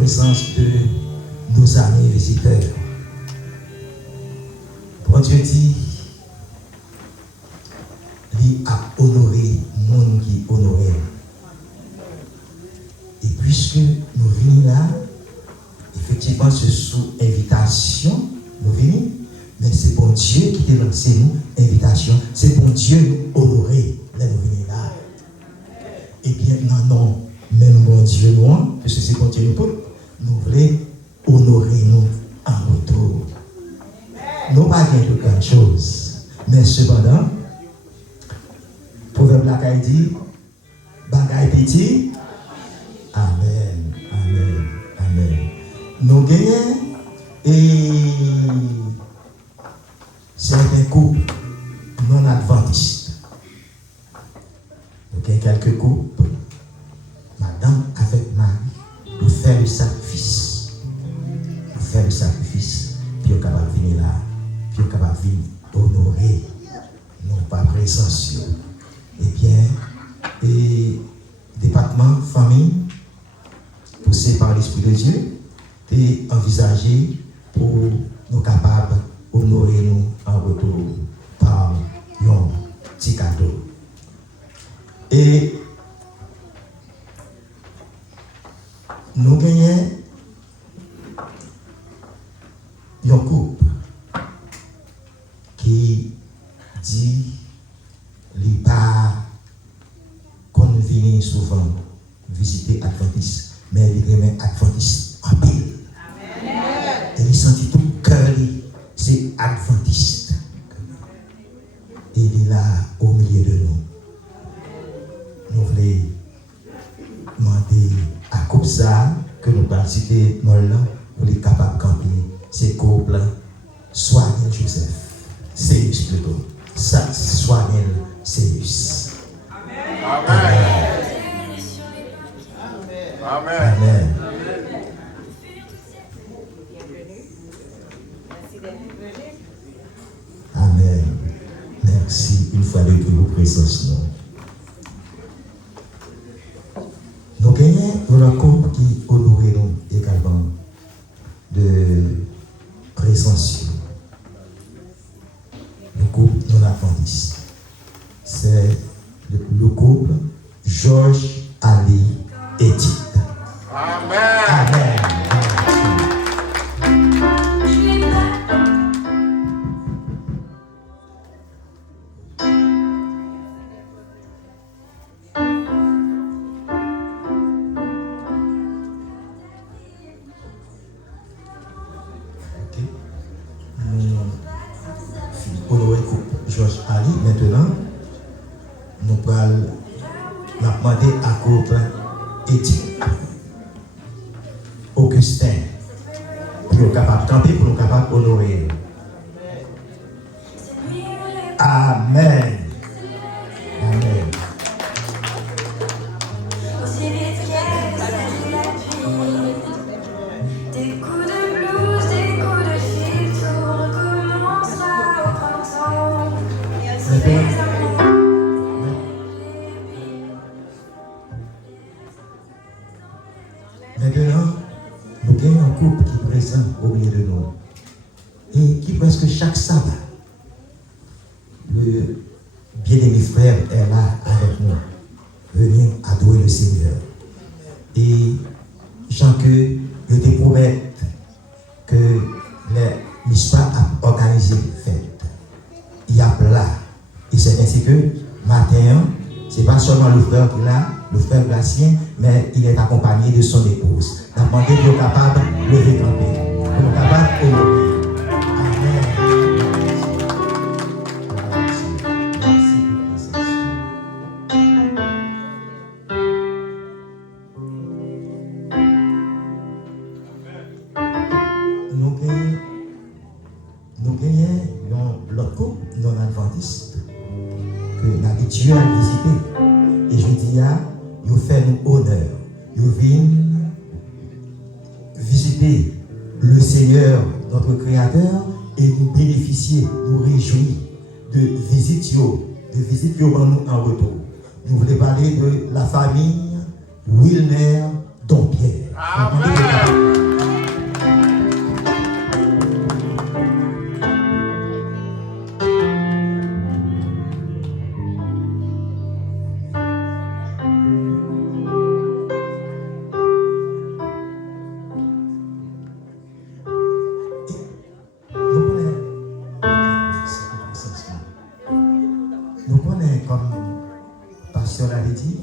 présence de nos amis visiteurs. Bon Dieu dit, il a honoré le monde qui honorait. Et puisque nous venons là, effectivement, c'est sous invitation, nous venons, mais c'est bon Dieu qui t'a lancé nous, invitation, c'est bon Dieu nous honorer, là nous venons là. Et bien, non, même bon Dieu nous, parce que c'est bon Dieu nous tous, nous voulons honorer nous en retour. Nous pas bien de grandes choses, mais cependant, proverbe la dit, bagaille petit. Amen, amen, amen. Nous gagnons et certains couples non adventistes. Nous gagnons quelques couples, madame avec mari, nous faisons le sacrifice. Nous faisons le sacrifice, puis nous sommes capables de venir là, puis nous sommes capables de venir honorer, non pas présence. Eh bien, et département famille, poussé par l'Esprit de Dieu, et envisagé pour nous capables d'honorer nous en retour par un petit cadeau. Et nous gagnons un couple qui dit les pas qu'on vient souvent visiter Adventiste, mais il remet Adventiste en pile. Et il sentit tout cœur, c'est Adventiste. Et il est là au milieu de nous. Nous voulons demander à Koupsa que nous allons citer Nolan pour les capables de camper ces couples. Soignez Joseph, Céus plutôt. Soignez Céus. Amen. Amen. Amen. Amen. Merci une fois de plus vos présences. Nous gagnons un couple qui honore nous également de présence. Le couple non adventiste. C'est le couple Georges Ali Edith. Amen. Amen. Georges Ali, maintenant, nous allons demander à couple Éthique, Augustin, pour nous capables de camper, pour nous capables d'honorer. Amen. Amen. Des coups de blues, des coups de fil, tout recommencera au printemps. Maintenant, nous avons un couple qui est présent au milieu de nous et qui presque chaque sabbat, le bien-aimé frère est là avec nous, venir adorer le Seigneur. Et Jean que je te promets que les Mispa a organisé fête. Il y a là. Et c'est ainsi que matin, ce n'est pas seulement le frère qui est là, le frère Glacien, mais il est accompagné de son épouse. La demandé pour capable de lever camper, pour capable de honorer. Nous gagnons l'autre couple non adventiste que l'habitué à visiter. Et je dis, il fait nous honneur. Il vient visiter le Seigneur, notre Créateur, et nous bénéficier, nous réjouir de visite en retour. Nous voulons parler de la famille Wilner Dompierre. Amen. nous connaissons, comme Pasteur l'avait dit,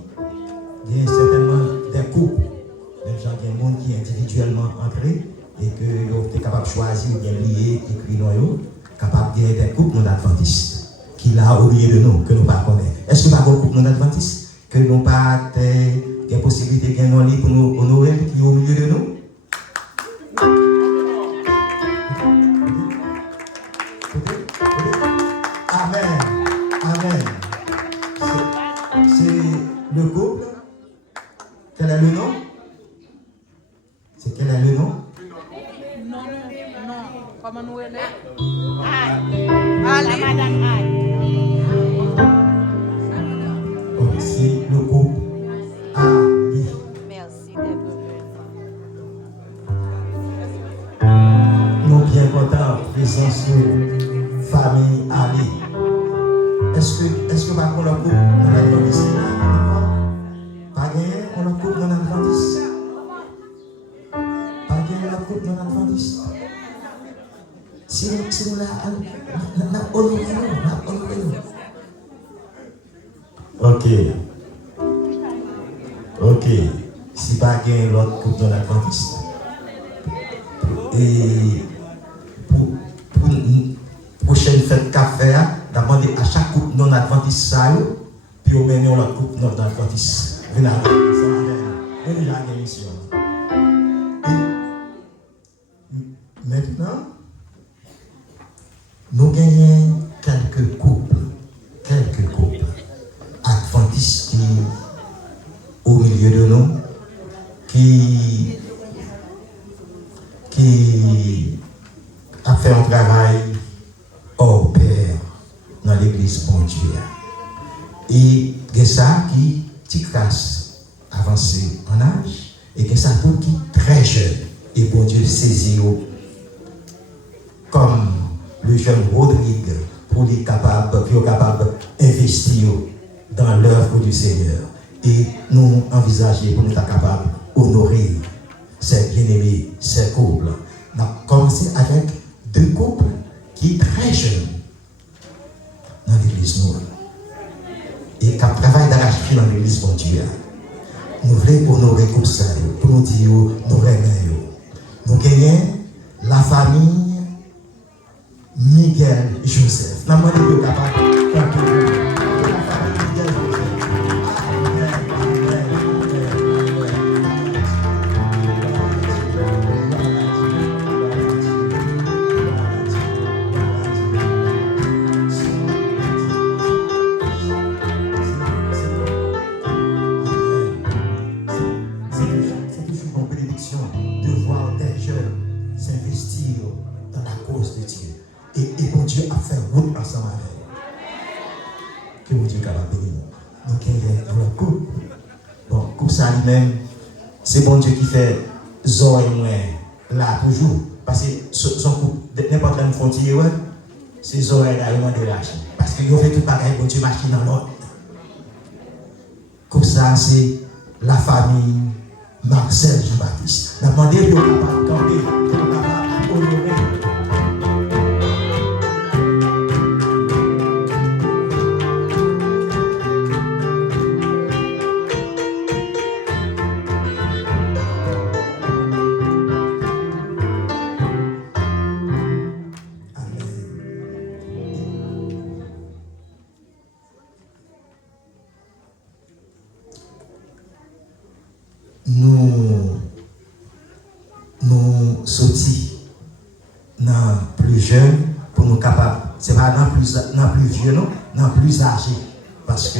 il y a certainement des couples, même gens qui ont qui est individuellement entrés et que vous êtes capable de choisir ou bien lier, écrire dans capable de des couples non adventistes qui là au milieu de nous, que nous ne connaissons pas. Est-ce que pas un couple non adventiste que nous pas des possibilités de gagner pour nous honorer qui est au milieu de nous? Amen. Amen. C'est le couple. Quel est le nom? C'est quel est le nom? Non. Comment nous est Ali. Oh, c'est le couple Ali. Merci d'être venu. Nous bien contents, présence de famille Ali. Est-ce que par contre le couple dans l'Adventiste pas gagné, on le couple dans l'Adventiste? Pas gagné le couple dans l'Adventiste? Si nous là, honoré nous. Ok. Si pas gagné l'autre couple dans l'Adventiste. Et pour prochaine fête café, demander à chaque couple non adventiste ça, puis on met la couple non adventiste. Venez à la mission. Et maintenant, nous gagnons quelques couples adventistes qui, au milieu de nous, qui a fait un travail hors pair dans l'église bon Dieu. Et il y a ça qui classe avancé en âge et il y a ça tout qui est très jeune. Et bon Dieu saisit comme le jeune Rodrigue pour les capable d'investir dans l'œuvre du Seigneur. Et nous envisager pour nous être capables d'honorer ces bien-aimés, ces couples. On a commencé avec 2 couples qui sont très jeunes dans l'église noire. Et qui travaillent d'arrache-pied dans l'église bon Dieu. Nous voulons honorer comme ça, pour nous dire, nous remercions. Nous gagnons la famille Miguel Joseph. Nous avons été capables de faire tout la famille Miguel Joseph. C'est toujours une bénédiction de voir des jeunes s'investir dans la cause de Dieu. Et bon Dieu a fait route ensemble avec eux. Que mon Dieu capable de bénir nous. Donc, il y a un couple. Bon, couple ça lui-même, c'est bon Dieu qui fait Zoé et moi là toujours. Parce que son couple, n'importe quelle frontière, c'est Zoé là, il m'a délâché. Parce qu'il fait tout pareil, bon Dieu machine dans l'autre. Comme ça, c'est la famille Marcel Jean-Baptiste. On a demandé de ne pas camper, de ne pas honorer. Nous sortis dans plus jeune pour nous capables, c'est pas dans plus vieux, non, dans plus âgé. Parce que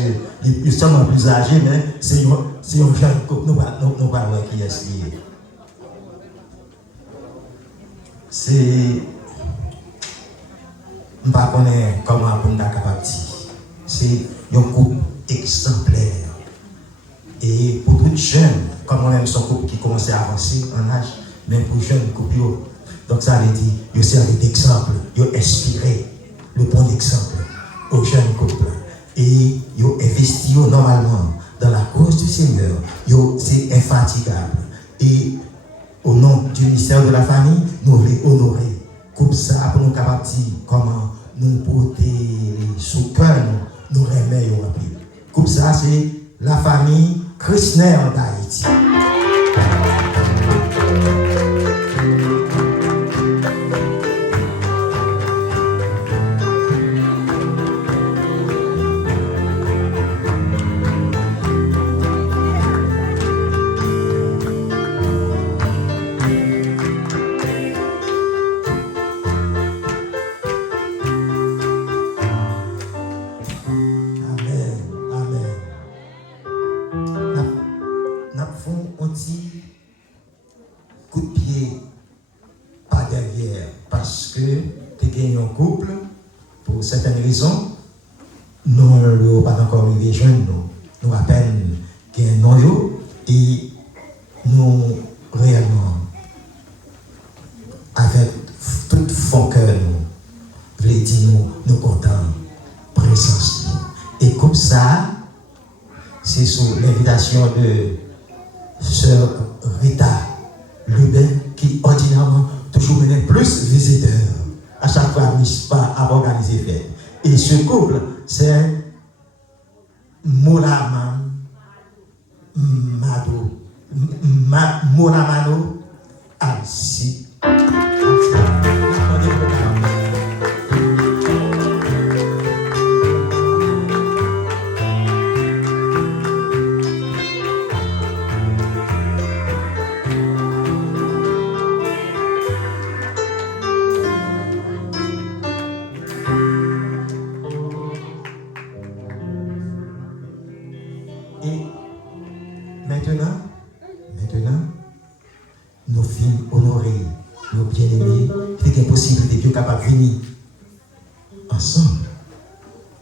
nous sommes plus âgés, mais c'est un jeune couple, nous ne pas voir qui est lié. C'est. Je ne sais pas comment on est capable de dire. C'est un couple exemplaire. Et pour tout jeune, comme on aime son couple qui commence à avancer en âge, même pour jeunes couples, donc ça veut dire, il servent d'exemple, il inspiré le bon exemple aux jeunes couples. Et il investit normalement dans la cause du Seigneur, c'est infatigable. Et au nom du ministère de la famille, nous voulons honorer couple ça pour nous capables de dire comment nous porter sous cœur nous remettons en pile. Comme ça, c'est la famille Christner d'Haïti. Certaines raisons, nous n'avons pas encore arrivé jeunes, nous rappelons qu'il y a un nom et nous réellement, avec tout fond cœur, nous voulons dire nous contents présence. Et comme ça, c'est sous l'invitation de Sœur Rita Lubin qui ordinairement toujours menait plus visiteurs. À chaque fois, pas à organiser fête. Et ce couple, c'est Moulaman Mado, Moulamano Alci. Maintenant, nous filles honorer nos bien-aimés, c'est qu'il y a possibilité de capable de venir ensemble,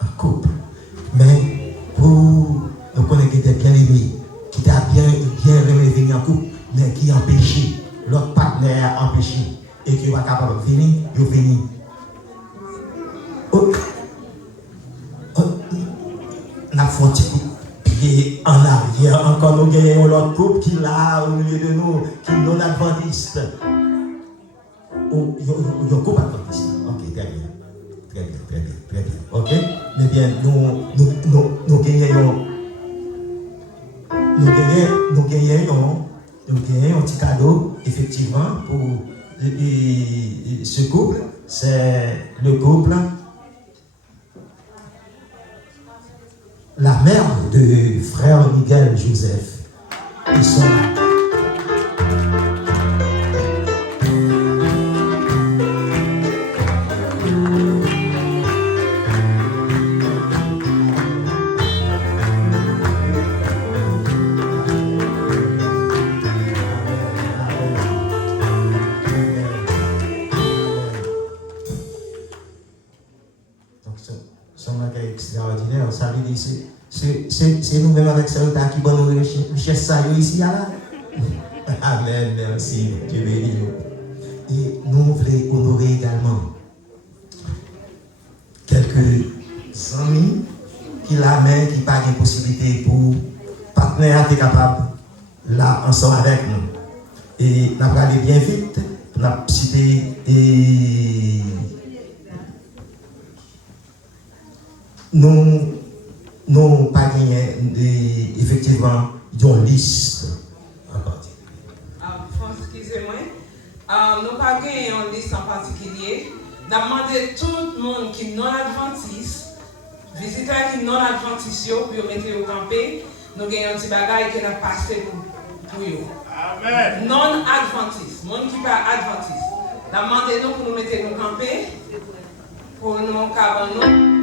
en couple. Mais pour nous connaître des bien-aimés, qui t'a bien aimé venir en couple, mais qui empêché, l'autre partenaire empêché, et qui va capable de venir, il venir. La frontière. Et en arrière, encore nous gagnons l'autre couple qui est là au milieu de nous, qui est non adventiste. Il y a un couple adventiste. Ok, très bien. Ok? Mais bien, nous gagnons un petit cadeau, effectivement, pour ce couple. C'est le couple. La mère de frère Miguel Joseph. Ils sont là. Extraordinaire, ça veut dire c'est nous-mêmes avec ça qui bonne richesse ça ici là. Amen, merci, Dieu béni nous. Et nous voulons honorer également quelques amis qui la main qui pas de possibilité pour partenaire être capable là ensemble avec nous. Et nous allons aller bien vite, nous allons citer et nous pas gagné effectivement une liste en particulier. Excusez-moi. Nous pas gagné une liste en particulier. Nous avons demandé tout le monde qui est non adventiste, visiteurs qui sont non adventistes, pour mettre au campé. Nous avons un petit bagage qui nous passé pour eux. Amen. Non adventiste, monde qui pas adventiste. Nous avons demandé nous pour nous mettre au campé, pour nous cabanon.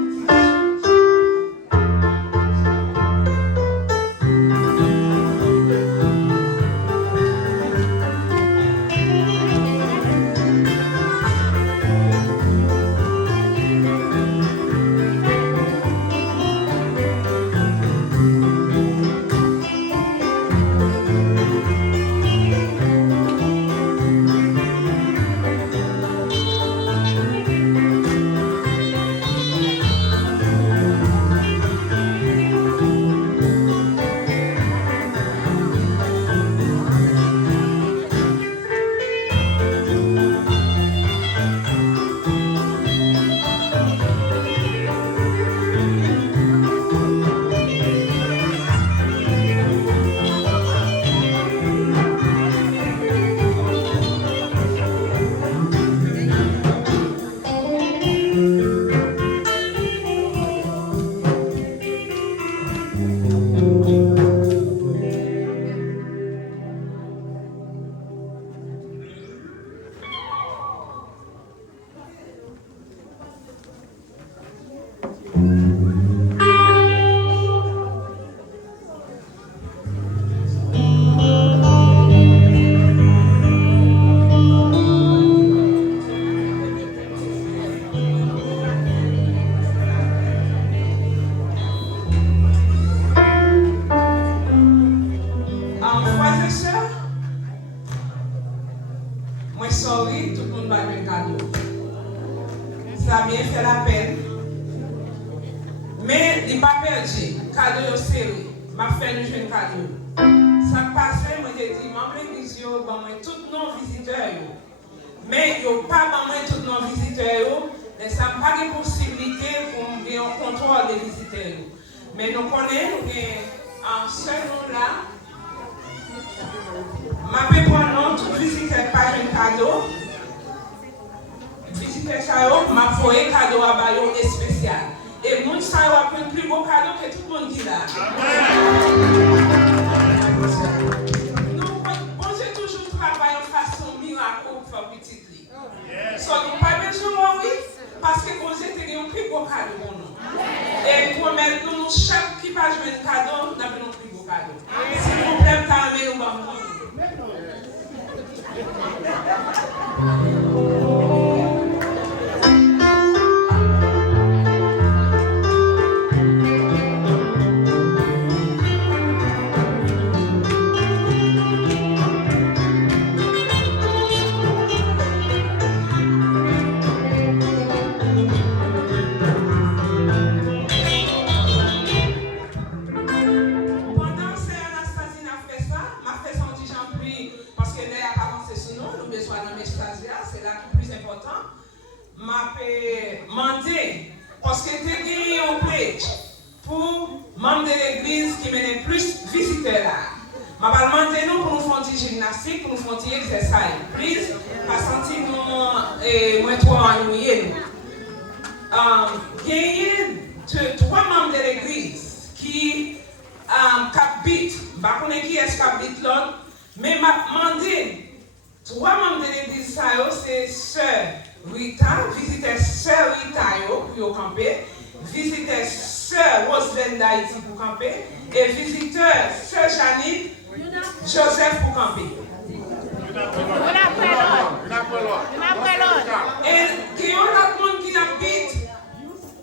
oui, tout le monde va jouer un cadeau. Ça a bien fait la peine. Mais il n'a pas perdu. Cadeau serré. M'a fait nous jouer un cadeau. Ça passe, moi j'ai dit, membre de l'église, tous nos visiteurs. Mais il n'y a pas tous nos visiteurs. Mais ça n'a pas de possibilité pour avoir un contrôle des visiteurs. Mais nous connaissons en ce nom-là. Je vais prendre tout visiteur par un cadeau. Visiteur ça, je vais faire un cadeau à Bayon spécial. Et mon ça va prendre plus beau cadeau que tout le monde qui l'a. Nous, j'ai toujours travaillé en façon miracle pour faire petit lit. So, nous pas besoin de parce que vous êtes un plus beau cadeau pour nous. Et pour mettre nous, chaque qui va jouer un cadeau, nous avons un plus beau cadeau. S'il vous plaît, calmez-nous, nous allons. Parce que tu as gagné un pledge pour membres de l'église qui mènent plus visiteurs là. Je vais demander nous pour nous faire une gymnastique, pour nous faire un exercice. Please, pas sentir moins trop ennuyés. Gagner 3 membres de l'église qui habitent, je ne sais pas qui est-ce qui habite l'autre, mais je vais demander 3 membres de l'église, c'est sœur Rita, visiter sœur Rita pour camper, visiter sœur Roselyne d'Haïti pour camper, et visiteur sœur Janine Joseph pour camper. Et il y a un autre monde qui habite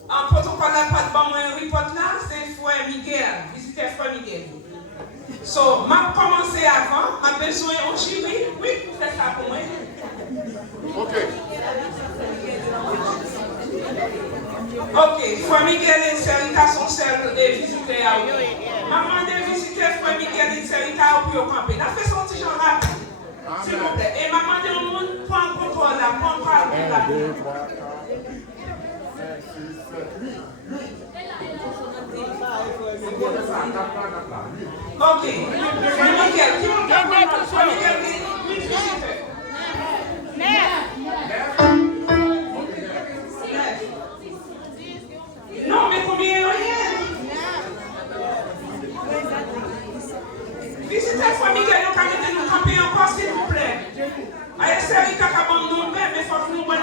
en protocole là, pas de bon report là, c'est frère Miguel, visiteur frère Miguel. So, je commencé avant, je besoin aujourd'hui, oui, pour faire ça pour moi. Ok. Ok, Frère Miguel et Serita sont seuls et visiteurs à vous. Maman de visiter Frère Miguel et Serita pour camper. On fait son petit genre là. S'il vous plaît. Et maman de tout le monde prend contrôle là, prend parole là. 2, 3, 4, 5, 6, 7, 8. Ok. Frère Miguel, qui monte à prendre Frère Miguel, 8 visiteurs. Non, mais combien il y a? Visitez Frère Miguel, nous camper encore, s'il vous plaît. Allez, c'est Rita qui a bon nombre, mais il faut que nous bon nombre.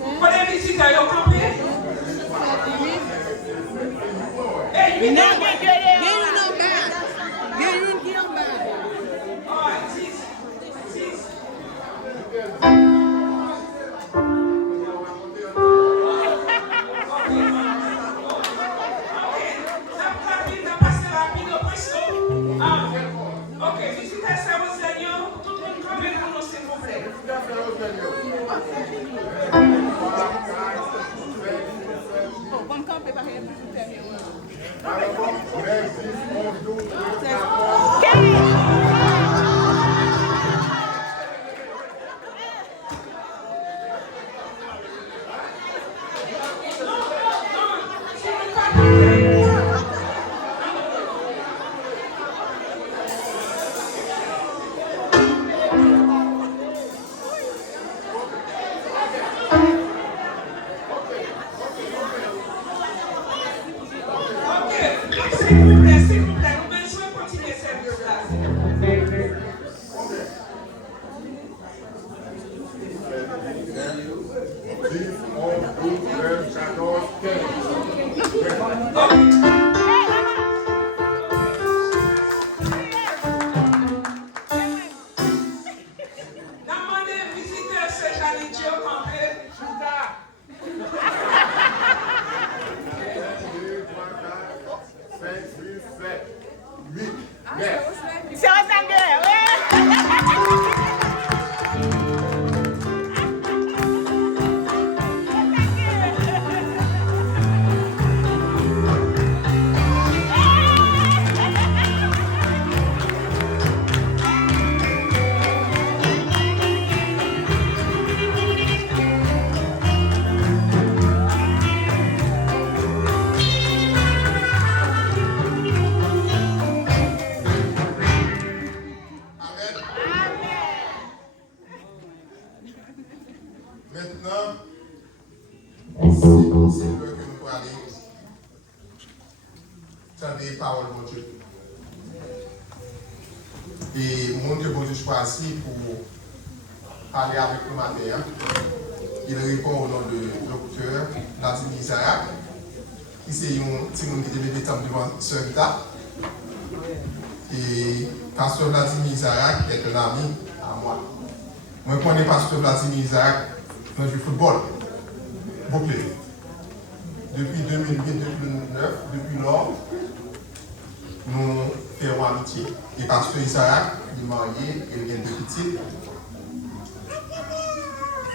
Pour les visiteurs, ils ont campé? Et 8 Ok, visitez ça au Seigneur, tout le monde campe pour nous, s'il vous plaît. Maintenant, c'est là que nous pouvons aller dans des paroles de Dieu. Et mon que bon Dieu choisit pour parler avec nous matin, il répond au nom de docteur Vladimir Isaac, qui c'est un petit monde qui est levé devant Sœur Rita. Et pasteur Vladimir Isaac est un ami à moi. Moi, je connais pasteur Vladimir Isaac dans le football. Beaucoup. Depuis 2008-2009, depuis lors, nous faisons amitié. Et pasteur Isaac, il est marié, il a deux petites.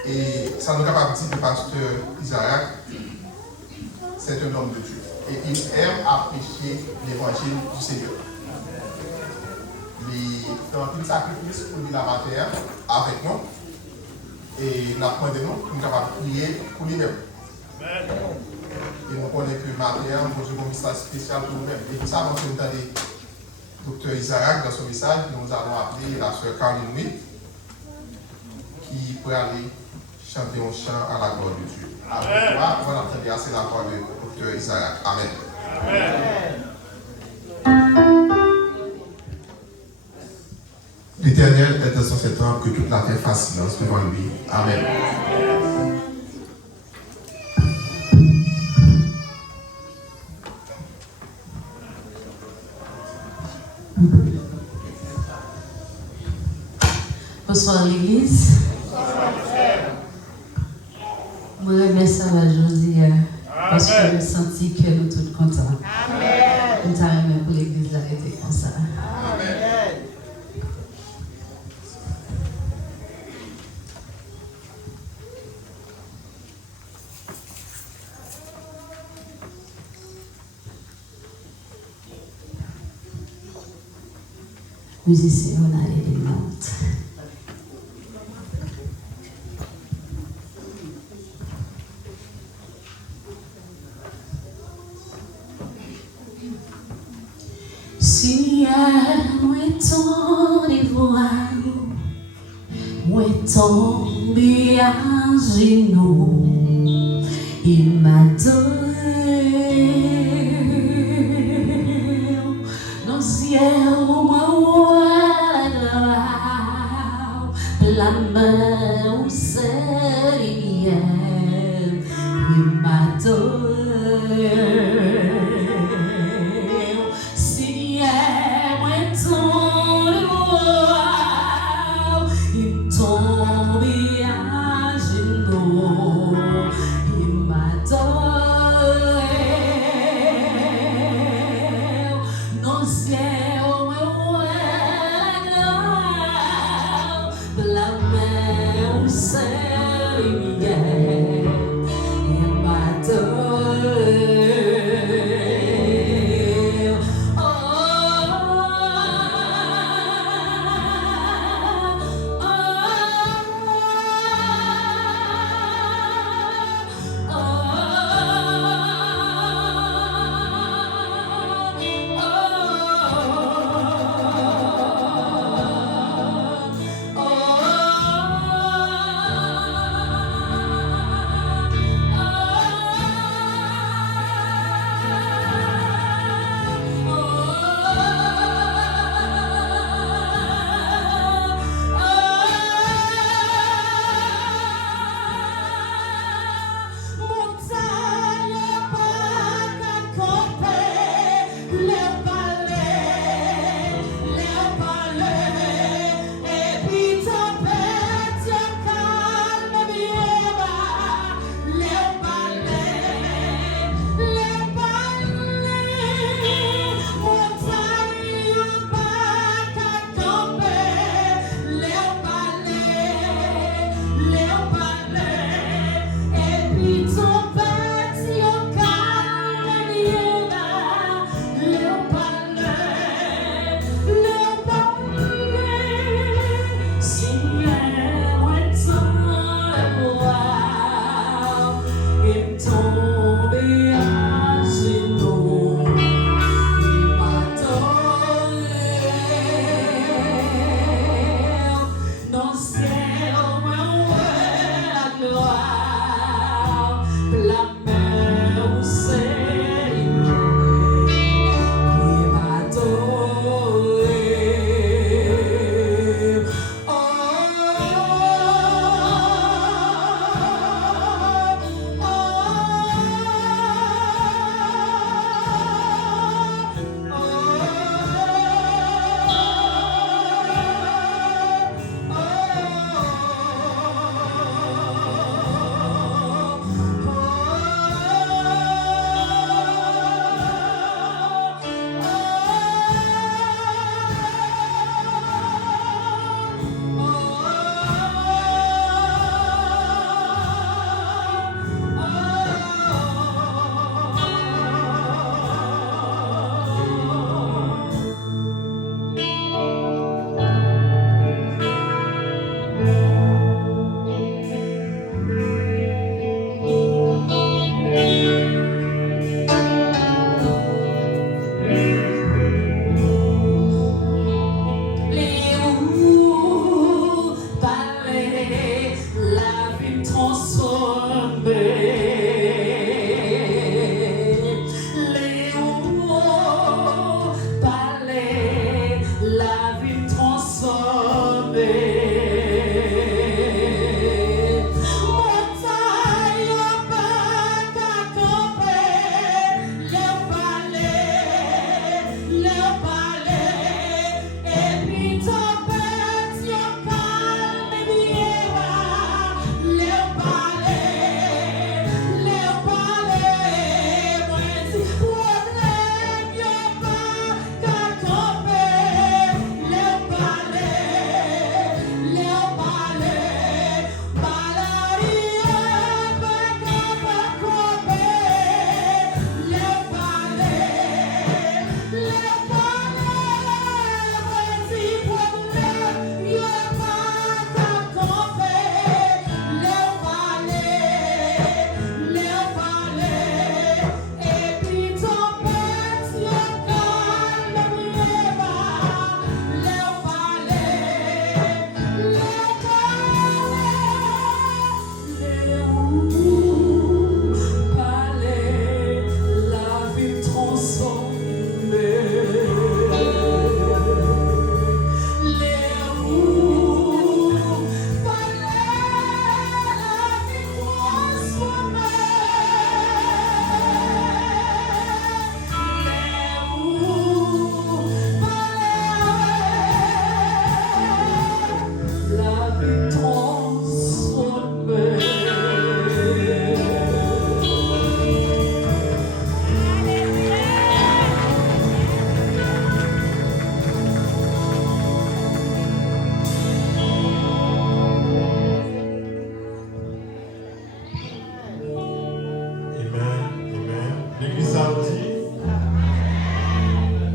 Et ça nous capable de dire que pasteur Isaac, c'est un homme de Dieu. Et il aime apprécier l'évangile du Seigneur. Il fait un petit sacrifice pour lui la matière avec nous. Et la point de nous, nous sommes capables de prier pour lui-même. Et nous connaissons que matière, nous avons un message spécial pour nous-mêmes. Et pour ça, nous sommes dans le docteur Isaac, dans son message, nous allons appeler la sœur Caroline Louis, qui peut aller chanter un chant à la gloire de Dieu. Avec toi, on va entendre assez la voix de docteur Isaac. Amen. Amen. L'Éternel est dans son septembre, que toute la terre fasse silence devant lui. Amen. Bonsoir l'église. Moi, remercie à aujourd'hui parce que je senti que nous tous contents. Amen. Nous avons pour l'église d'arrêter comme ça. Amen. Musiciens, on a les notes. Si moi tombé voile, moi tombé à genoux, il m'a donné dans le ciel moi la main au ciel, il m'a donné. Lord.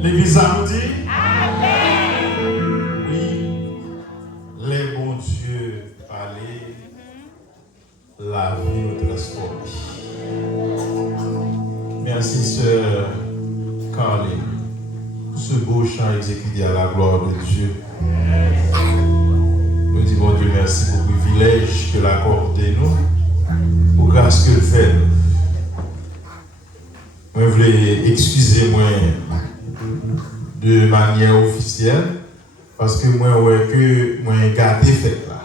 L'église a dit oui, les bons dieux parlaient, la vie nous transforme. Merci sœur Carly pour ce beau chant exécuté à la gloire de Dieu. Nous disons bon Dieu merci pour le privilège que l'accordé nous, pour grâce que le fait nous. Je voulais excuser moi de manière officielle parce que moi ouais que moi gâté fait là.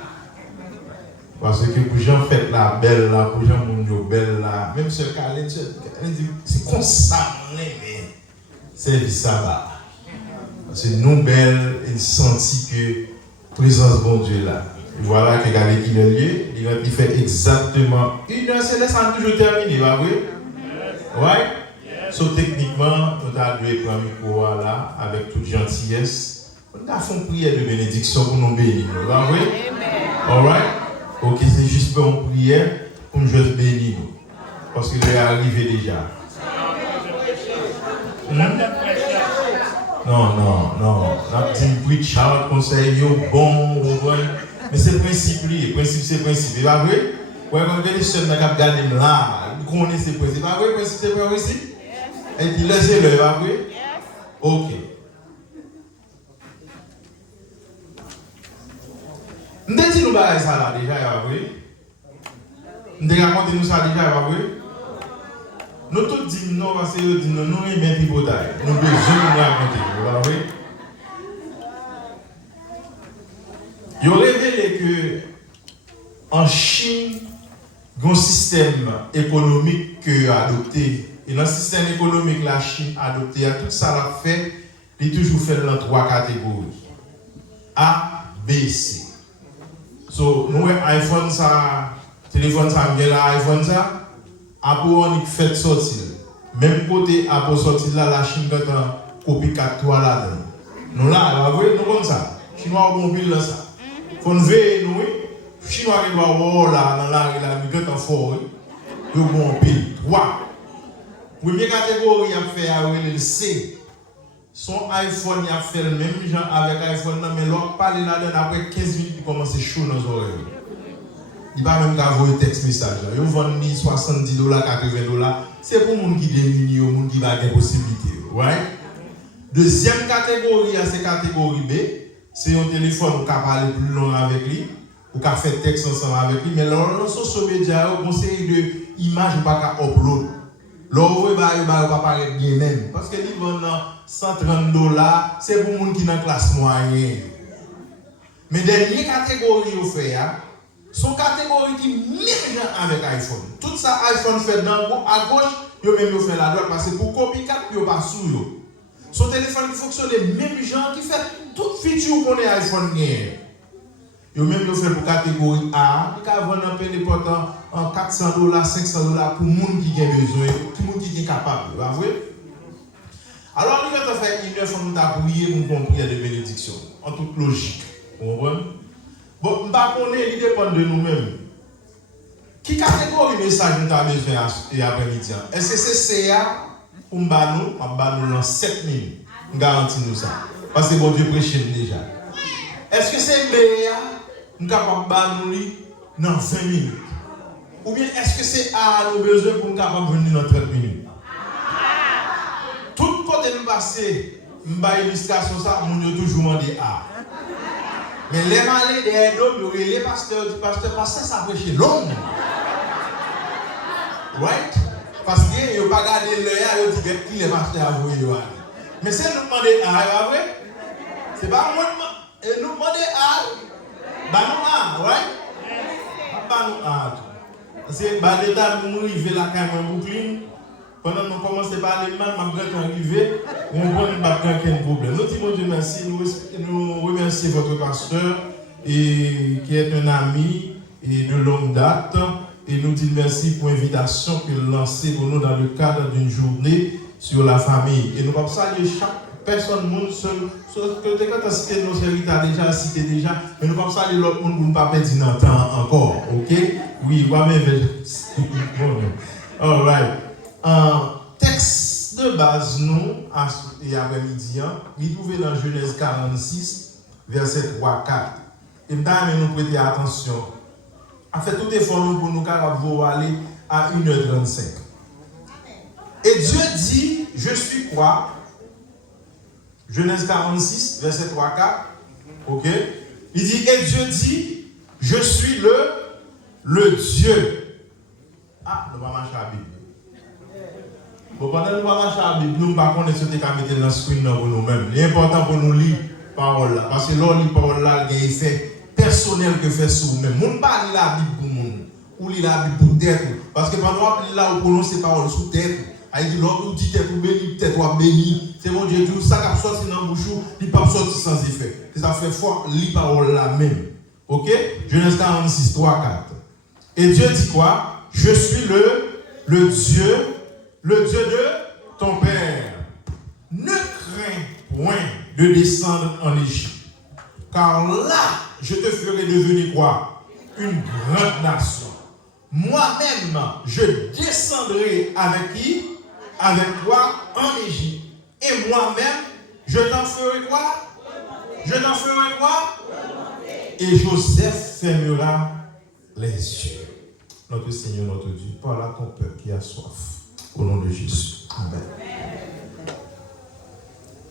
Parce que pour gens fait la belle là, pour gens moun belle là, même ce Calais c'est comme ça mais c'est ça va. Parce que nous belle et senti que présence bon Dieu là. Et voilà que Calais qui le lieu, il fait exactement 1 heure, c'est là ça toujours terminé, pas vrai? Ouais. So, techniquement, nous avons dû prendre le micro là avec toute gentillesse. Nous avons fait une prière de bénédiction pour nous bénir. Vous voyez? All right? Ok, c'est juste pour une prière pour nous juste bénir. Parce que est arrivé déjà. Non. On a dit preach out, conseil, bon, mais c'est le principe, le principe c'est le principe. Vous voyez? Quand vous regardez les seuls qui ont gardé là, vous connaissez le principe. Vous voyez le principe c'est le principe? Et puis laissez-le, va vous? Ok. Nous avons dit nous ça là déjà, va vous? Nous avons raconté nous ça déjà, va vous? Nous tous disons non parce que nous disons non, mais même pipotage. Nous devons nous raconter, va vous? Ils ont révélé que en Chine, il y a un système économique que a adopté. Et dans le système économique, la Chine a adopté tout ça l'a fait, il a toujours fait dans 3 catégories. A, B, C. So, nous iPhone ça, téléphone ça, iPhone ça, Apple on fait sortir. Même côté Apple sortir là, la Chine fait un copycat toi là. Nous là, vous voyez, nous comme ça. Chinois ont mobile là ça. Faut nous veiller nous, Chinois qui doit voir là, dans la rue là, nous fait un fort, ils ont pile 3. Première catégorie a fait le C. Son iPhone a fait le même genre avec iPhone, mais l'autre parle là-dedans après 15 minutes, il commence à chaud dans les oreilles. Il va même envoyer texte message. Il vend $70, $80. C'est pour les gens qui démunis, les gens qui ont des possibilités. Right? Deuxième catégorie, c'est la catégorie B. C'est un téléphone où on peut parler plus long avec lui, ou qu'on fait texte ensemble avec lui, mais dans les social media, on conseille d'images ou pas qu'à upload. L'eau va pas paraître bien même. Parce que les vendent $130, c'est pour les gens qui sont dans la classe moyenne. Mais dernière catégorie au fait, sont catégories qui même avec iPhone. Tout ça iPhone fait d'en haut à gauche, yo même yo fait la droite parce que pour copycat yo pas sous yo. Son téléphone qui fonctionne les mêmes gens qui fait toute feature qu'on est iPhone gagne. Yo même yo fait pour catégorie A, qui a vendre un peu n'importe en $400, $500 pour monde qui a besoin, tout monde qui est capable, vous voyez? Alors nous avons fait une heure pour nous prier pour une prière de bénédiction en toute logique. Vous comprenez? Bon, je ne sais pas, il dépend de nous-mêmes. Qui catégorie de message nous avons besoin après-midi? Est-ce que c'est CA ou Mbano? Mbano dans 7 minutes. Je garantis nous ça. Parce que bon Dieu prêche déjà. Est-ce que c'est BA? Nous sommes capables de dans 20 minutes. Ou bien est-ce que c'est A nous besoin pour nous capables de venir dans 30 minutes? Tout côté nous passer, nous avons illustration ça, nous avons toujours demandé A. Mais les malais derrière nous, les pasteurs du pasteur, ça prêche long. Right? Parce que ils n'ont pas gardé l'œil, ils ont dit qui les pasteurs à vous. Mais c'est nous demander A, vrai? C'est pas moi, et nous demander A, bah nous A, right? Bah nous A. C'est bah l'état nous arriver là quand même boucline. Pendant que nous commençons à parler mal, ma grand arrivé, on ne va pas aucun problème. Nous disons Dieu merci, nous remercions votre pasteur et qui est un ami et de longue date. Et nous disons merci pour l'invitation qu'il a lancée pour nous dans le cadre d'une journée sur la famille. Et nous allons saluer chaque personne, monde seul, sauf que quand on cité nos serviteurs déjà, cité déjà, mais nous allons saluer l'autre monde pour ne pas perdre notre temps encore. Ok? Oui, moi-même. All right. Texte de base, nous, et après-midi, il trouvé dans Genèse 46, verset 3-4. Et nous prêter attention. En fait, tout est formé pour nous aller à 1h35. Et Dieu dit, je suis quoi? Genèse 46, verset 3-4. Ok? Il dit, et Dieu dit, je suis le Dieu. Ah, nous allons marcher à la Bible. Bon, pendant que nous allons marcher à la Bible, nous ne pouvons pas connaître ce qu'on a mis dans le screen pour nous-mêmes. L'important pour nous lire la parole là. Parce que l'on lit la parole là, il y a un effet personnel que fait sur nous-mêmes. Nous ne pouvons pas lire la Bible pour nous. Ou lire la Bible pour tête. Parce que pendant qu'on lit là, on prononce ces paroles sous tête. Il dit, l'autre dit tête ou béni, tête ou béni. C'est mon Dieu, ça qui a sorti dans le bouchon, il ne peut pas sortir sans effet. Ça fait fort, lire la parole là même. Ok? Genèse 46, 3, 4. Et Dieu dit quoi? Je suis le Dieu de ton père. Ne crains point de descendre en Égypte. Car là, je te ferai devenir quoi? Une grande nation. Moi-même, je descendrai avec qui? Avec toi en Égypte. Et moi-même, je t'en ferai quoi? Je t'en ferai quoi? Et Joseph fermera les yeux. Notre Seigneur, notre Dieu, parle à ton peuple qui a soif. Au nom de Jésus. Amen.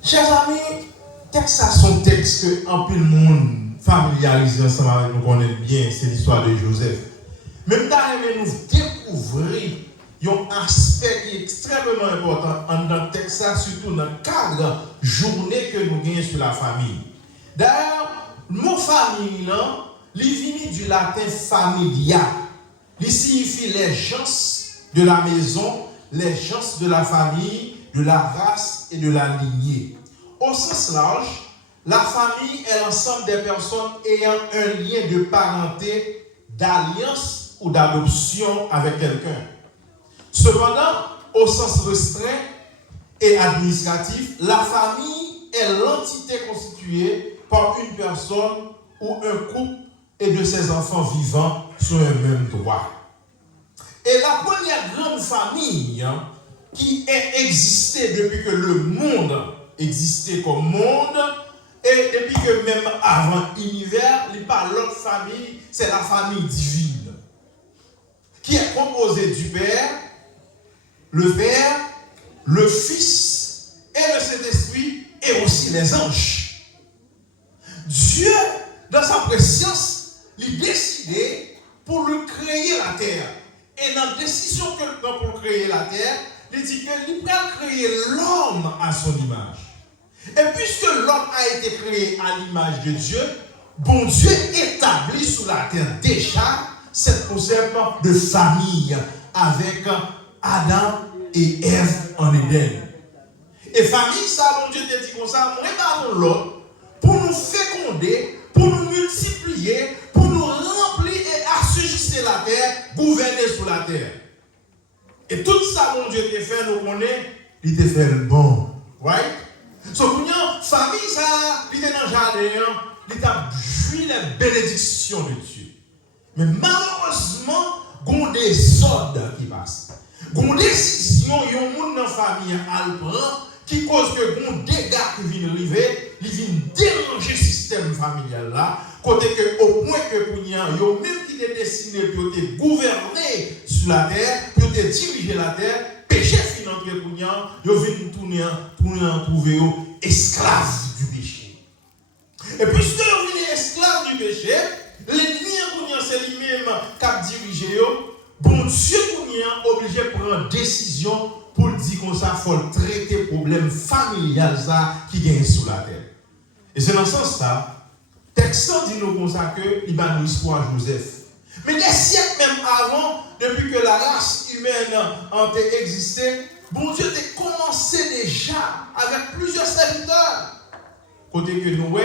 Chers amis, texte à son texte que un peu le monde familiarisé ensemble avec nous connaît bien, c'est l'histoire de Joseph. Même d'ailleurs, nous découvrir un aspect qui est extrêmement important dans le texte, surtout dans le cadre journée que nous gagnons sur la famille. D'ailleurs, nos familles, les vignes du latin familia, il signifie les gens de la maison, les gens de la famille, de la race et de la lignée. Au sens large, la famille est l'ensemble des personnes ayant un lien de parenté, d'alliance ou d'adoption avec quelqu'un. Cependant, au sens restreint et administratif, la famille est l'entité constituée par une personne ou un couple et de ses enfants vivants sur un même droit. Et la première grande famille qui a existé depuis que le monde existait comme monde, et depuis que même avant l'univers, il n'y a pas l'autre famille, c'est la famille divine, qui est composée du Père, le Fils et le Saint-Esprit, et aussi les anges. Dieu, dans sa préscience, il a décidé pour lui créer la terre. Et dans la décision qu'il prend pour créer la terre, il dit qu'il va créer l'homme à son image. Et puisque l'homme a été créé à l'image de Dieu, bon Dieu établit sur la terre déjà cette concept de famille avec Adam et Ève en Éden. Et famille, ça, bon Dieu te dit comme ça, nous réparons l'autre pour nous féconder, pour nous multiplier, pour nous remplir et assujettir la terre, gouverner sur la terre. Et tout ça, mon Dieu te fait, nous connaissons, il te fait le bon. Right? So, pour nous, famille, ça, il est dans le jardin, il a joui les bénédictions de Dieu. Mais malheureusement, il y a des ordres qui passent. Il y a des décisions, il y a des gens dans la famille qui cause que des dégâts qui viennent arriver, ils viennent déranger le système familial là, côté que au point que pour y a même qui est destiné pour te gouverner sur la terre, pour te diriger la terre, péché fin entrer pour y a, ils viennent trouver esclaves du péché. Et puisque vous venez esclaves du péché, l'ennemi pour y a c'est lui-même qui a dirigé, bon Dieu pour y a obligé de prendre une décision pour dire qu'on ça faut traiter le problème familial ça qui gagne sur la terre. Et c'est dans ce sens-là, texte dit nous comme ça que il va nous espoir Joseph. Mais des siècles même avant, depuis que la race humaine a existé, bon Dieu a commencé déjà avec plusieurs serviteurs. Côté que nous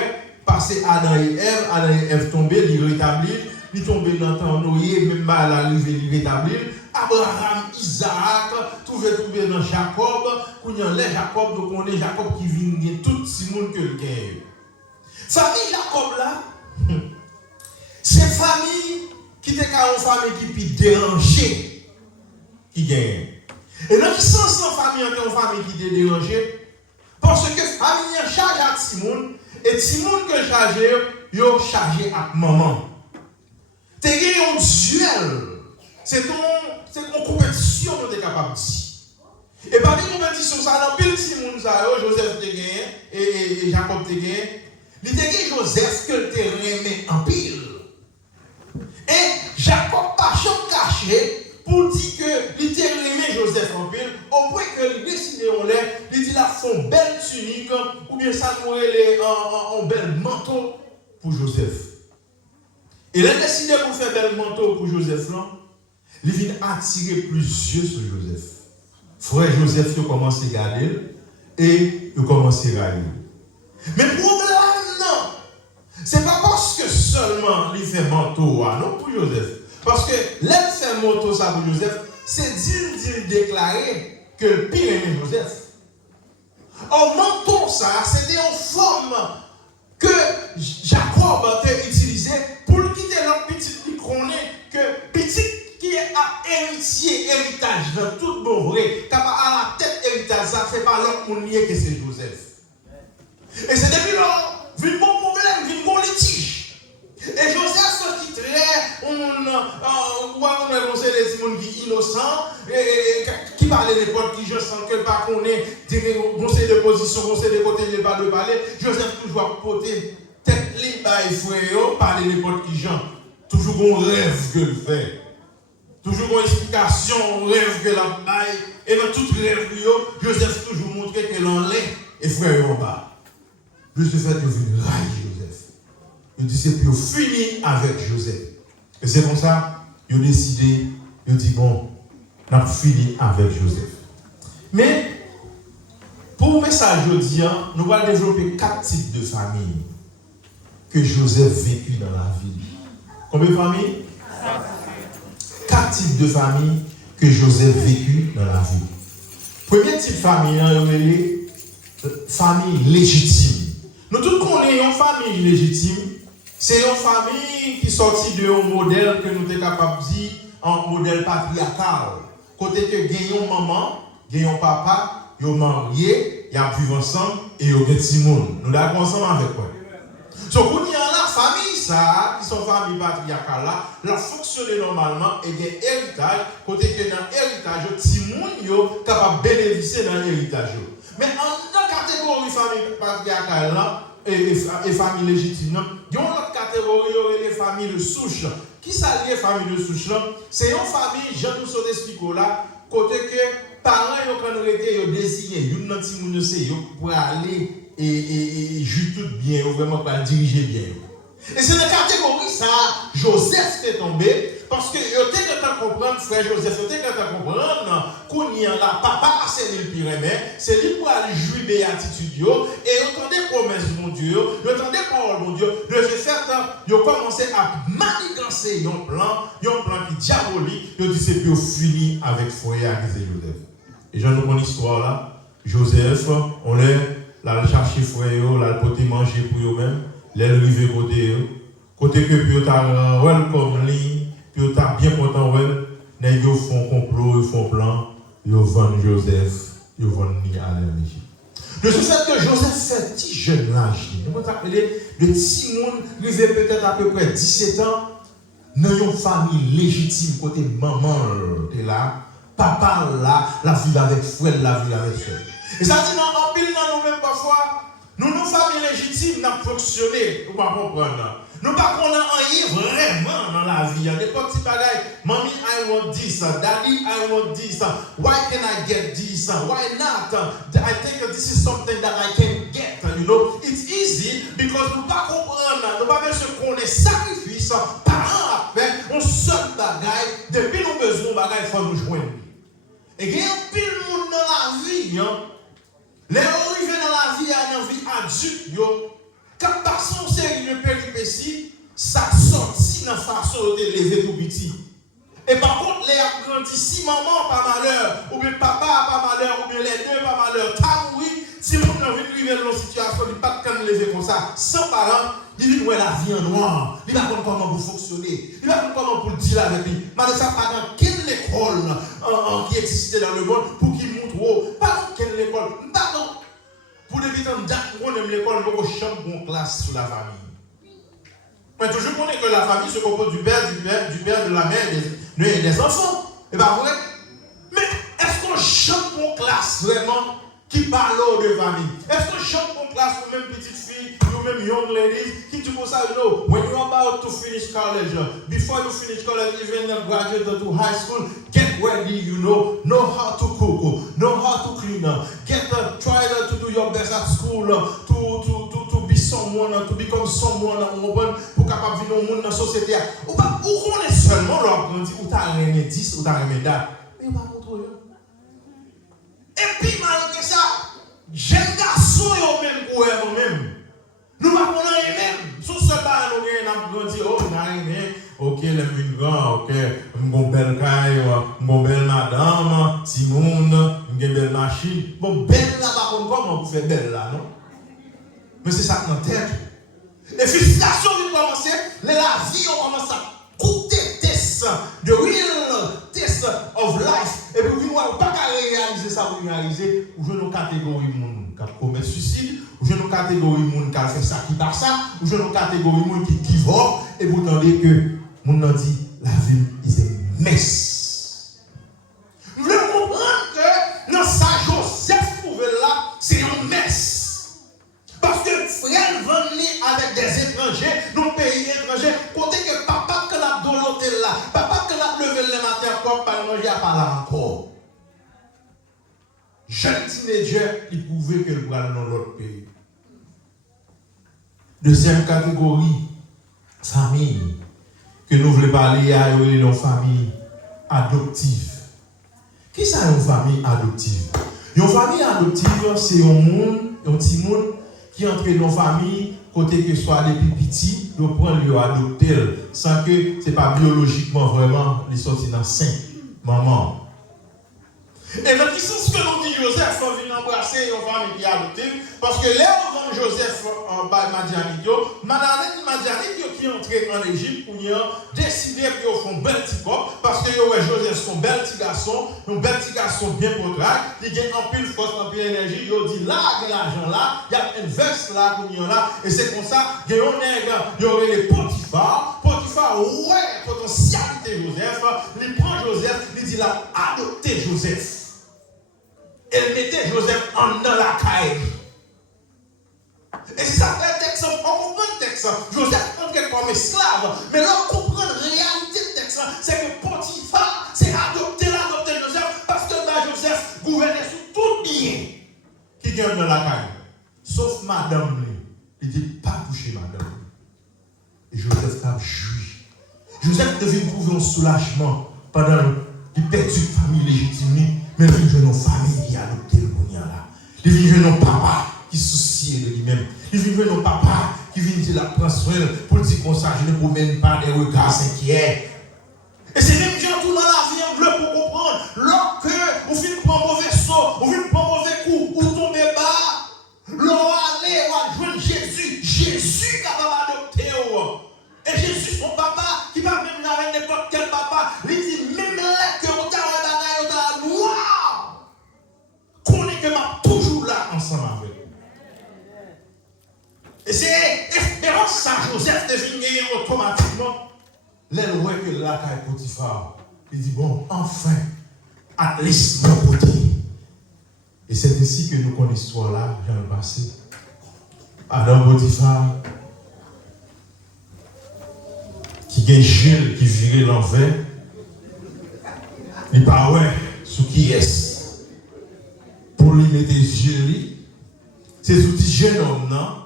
passé Adam et Ève tombé, il rétablit, il tombé dans le temps Noé, même mal arrivé, il rétablit. Abraham, Isaac, trouvé dans Jacob, quand on a Jacob, donc on est Jacob qui vient tout le monde que le gagne. Famille Jacob là, c'est famille qui était une famille qui peut déranger, qui gagne. Et dans quel sens la famille est une famille qui est dérangée? Parce que famille est chargée à Timon, et Timon que chargé, il est chargé à maman. Tu as un duel. C'est une compétition que tu es capable de dire. Et parmi les compétitions, ça a pile Simon, Joseph te gagné et Jacob te gagné. Il te gagné Joseph que te remet en pile. Et Jacob pas jamais caché pour dire que il te remet Joseph en pile, au point que il décide en l'air, il dit la font belle tunique ou bien ça nous un bel manteau pour Joseph. Et il a décidé pour faire bel manteau pour Joseph là. Il vient attirer plus yeux sur Joseph. Frère Joseph, il commence à garder et il commence à railler. Mais le problème, non. Ce n'est pas parce que seulement il fait manteau non, pour Joseph. Parce que l'aime fait manteau ça pour Joseph, c'est dire déclarer que le pire est Joseph. Or, manteau ça, c'était une forme que Jacob a utilisée pour quitter leur petit qui connaît que petit qui est à héritage dans tout bon vrai, qui a à la tête héritage, ça c'est pas l'autre monde que c'est Joseph. Et c'est depuis là, vient bon problème, vient bon litige. Et Joseph qui très, on conseil des gens qui innocent, qui parle n'importe qui, je sens que pas qu'on est, conseil de position, conseil de côté, il pas de parler, Joseph toujours porter tête libre, il faut parler n'importe qui, gens, toujours un rêve que le fait. Toujours une explication, un rêve que la baille. Et dans tout rêve, Joseph toujours montré que l'on l'est et frère en bas. Juste le fait que vous raillez Joseph. Il dit c'est pour finir avec Joseph. Et c'est comme ça, il a décidé, il dit bon, on a fini avec Joseph. Mais, pour le message aujourd'hui, nous allons développer 4 types de familles que Joseph vécut dans la vie. Combien de familles? 4 types de familles que Joseph vécut dans la vie. Premier type de famille, c'est la famille légitime. Nous tous connaissons une famille légitime. C'est une famille qui sortit de un modèle que nous sommes capables de dire, un modèle patriarcal. Côté que gagnons maman, gagnons papa, ils sont mariés, ils vivent ensemble et ils ont des petits monde. Nous sommes ensemble avec quoi? Donc, quand il y a la famille, ça, qui sont familles patriarcales là, la fonctionne normalement et il y a un héritage, côté que dans l'héritage, les gens sont capables de bénéficier dans l'héritage. Mais en la catégorie famille patriarcale là, et famille légitime, il y a une autre catégorie, les familles de souche. Qui s'allie les familles de souche là? C'est une famille, Jean-Nous explique là, côté que parents ont désigné, ils ont désigné pour aller et jouer tout bien, ou vraiment pas diriger bien. Et c'est dans la catégorie ça, Joseph est tombé, parce que il était quand on comprend, frère Joseph, il était quand on comprend, qu'on y a là, papa, c'est le pire, c'est lui pour aller jouir béatitude, et entendez promesses de mon Dieu, entendez parole de mon Dieu, le Joseph, il a commencé à manigancer un plan qui est diabolique, il dit c'est pour finir avec foyer à Joseph. Et j'en ai mon histoire là, Joseph, on est là, chercher foyer, là, pour manger pour eux-mêmes. Les arrivés côté que puis ta welcome li puis ta bien content nèg yo font complot ils font plan yo vend Joseph yo vend ni à l'Égypte. De ce fait que Joseph fait petit jeune l'âge on peut appeler le petit monde arrivé peut-être à peu près 17 ans dans une famille légitime côté maman est là papa là la vie avec frère la vie avec soeur. Et ça dit non en pile dans nous même parfois nous, nos familles légitimes, n'ont fonctionné, vous ne comprendre. Nous pas qu'on a rien vraiment dans la vie. Des petits bagages. Mommy, I want this. Daddy, I want this. Why can I get this? Why not? I think this is something that I can get. You know, it's easy because nous pas comprendre. Nous pas bien se connaître sacrifice. Parents après, on seul bagaille. Depuis nous besoin de bagaille, il faut nous joindre. Et il y a un pile de monde dans la vie. Les arrivés dans la vie, à une vie adulte, quand passe une série de péripéties, ça sortit dans la façon de lever pour petit. Et par contre, les apprentis, si maman pas malheur, ou bien papa pas malheur, ou bien les deux pas malheur, t'as mouru, si mon envie de vivre dans une situation, il n'y a pas de lever comme ça, sans parents, il dit ouais la vie en noir, il va comprendre comment vous fonctionnez, il va comprendre comment vous le dire avec lui. Mais ça pas dans quelle école qui existait dans le monde pour qu'il montre, pas dans quelle école, pas dans pour débuter on aime l'école, on chambre en classe sur la famille. Mais toujours connaît que la famille se compose du père, de la mère, des enfants. Et bien vrai. Mais est-ce qu'on chante en classe vraiment qui parle de famille? Est-ce qu'on chante en classe pour même petite fille, ou même young ladies, qui tu peux ça, you know, when you're about to finish college, before you finish college, even graduate to high school, get ready, you know how to cook, know how to clean, try to do your best at school, to be someone, to become someone, pour capable vivre dans le monde, dans la société. Ou on est seulement l'organisé, ou t'as aimé 10, ou t'as aimé date. Mais pas contrôler. Et puis, malgré ça, j'aime garçon même pour eux-mêmes. Nous ne pouvons pas même. Sous ce temps, nous avons dit, oh, nous avons ok, les migrants, ok, mon belle caille, mon belle madame, Timoun, une belle machine. Bon, belle là, par contre, comment vous faites belle là, non? Mais c'est ça dans la tête. Et frustration vient commencer, la vie, on commence à coûter test, the real test of life. Et puis, vous ne pas réaliser ça, vous réaliser, vous jouez nos catégories de monde qui commet suicide, vous jouez nos catégories de monde qui fait ça, qui part ça, vous jouez nos catégories de monde qui give up, et vous entendez que, mon a dit, la vie is a mess. Vous voulez comprendre que, dans sa Joseph pouvait là, c'est un mess. Parce que frère venir avec des étrangers, nos pays étrangers, côté que papa que l'a dans l'hôtel là, papa que l'a levé le matin encore, pas manger à pas là encore. Jeune teenager, il pouvait que le bras dans l'autre pays. Deuxième catégorie, famille, que nous voulons parler à une famille adoptive. Qui c'est une famille adoptive? Une famille adoptive, c'est un petit monde qui entre dans la famille, côté que soit des petits, de prendre le adopter, sans que ce n'est pas biologiquement vraiment les sorties dans sein, maman. Et dans le sens que nous dit Joseph, on vient embrasser une famille qui est adoptive, parce que là où Joseph en bas Madianite, Madianite qui est entré en Égypte, pour décider qu'ils font un bel petit corps, parce que Joseph son bel petit garçon, un bel petit garçon bien portrait, il gagne en pile force, en pile énergie, il dit là, il y a l'argent là, il y a une veste là, là, et c'est comme ça, il y a un nègre, il y aurait les Potiphar, ouais, potentialité Joseph, il prend Joseph, il dit là, adoptez Joseph. Elle mettait Joseph en dans la caille. Et si ça fait le texte, on comprend le texte. Joseph entrait comme esclave. Mais là, on comprend la réalité du texte. C'est que Potiphar, c'est adopter Joseph. Parce que là, Joseph gouvernait sur tout bien qui gagne dans la caille. Sauf madame lui. Il dit pas toucher madame. Joseph a joui. Joseph devait trouver un soulagement pendant qu'il perd une famille légitime, mais il vient de nos familles qui a adopté le bon là. Il vient de nos papas qui soucient de lui-même. Il vient de nos papas qui viennent de la prendre soin pour dire comme ça, je ne promène pas des regards inquiets. Et c'est même gens tout dans la vie, on veut pour comprendre. Lorsque vous finissez par un mauvais saut, vous finissez par un mauvais coup, vous tombez bas, l'on allez, on va Jésus. Jésus qui va adopter. Et Jésus, son papa, qui va même avec n'importe quel papa, il dit même là que vous avez la noire, qu'on est que m'a toujours là ensemble avec vous. Et c'est espérance ça, Joseph devient automatiquement. L'aile voit que là, quand Potiphar, il dit bon, enfin, at least mon côté. Et c'est ainsi que nous connaissons l'histoire là, dans le passé. Adam Potiphar, qui a Gilles qui virait l'envers, il parle ouais, sous qui est. Pour lui mettre Gilles, c'est sous petit jeune homme, non?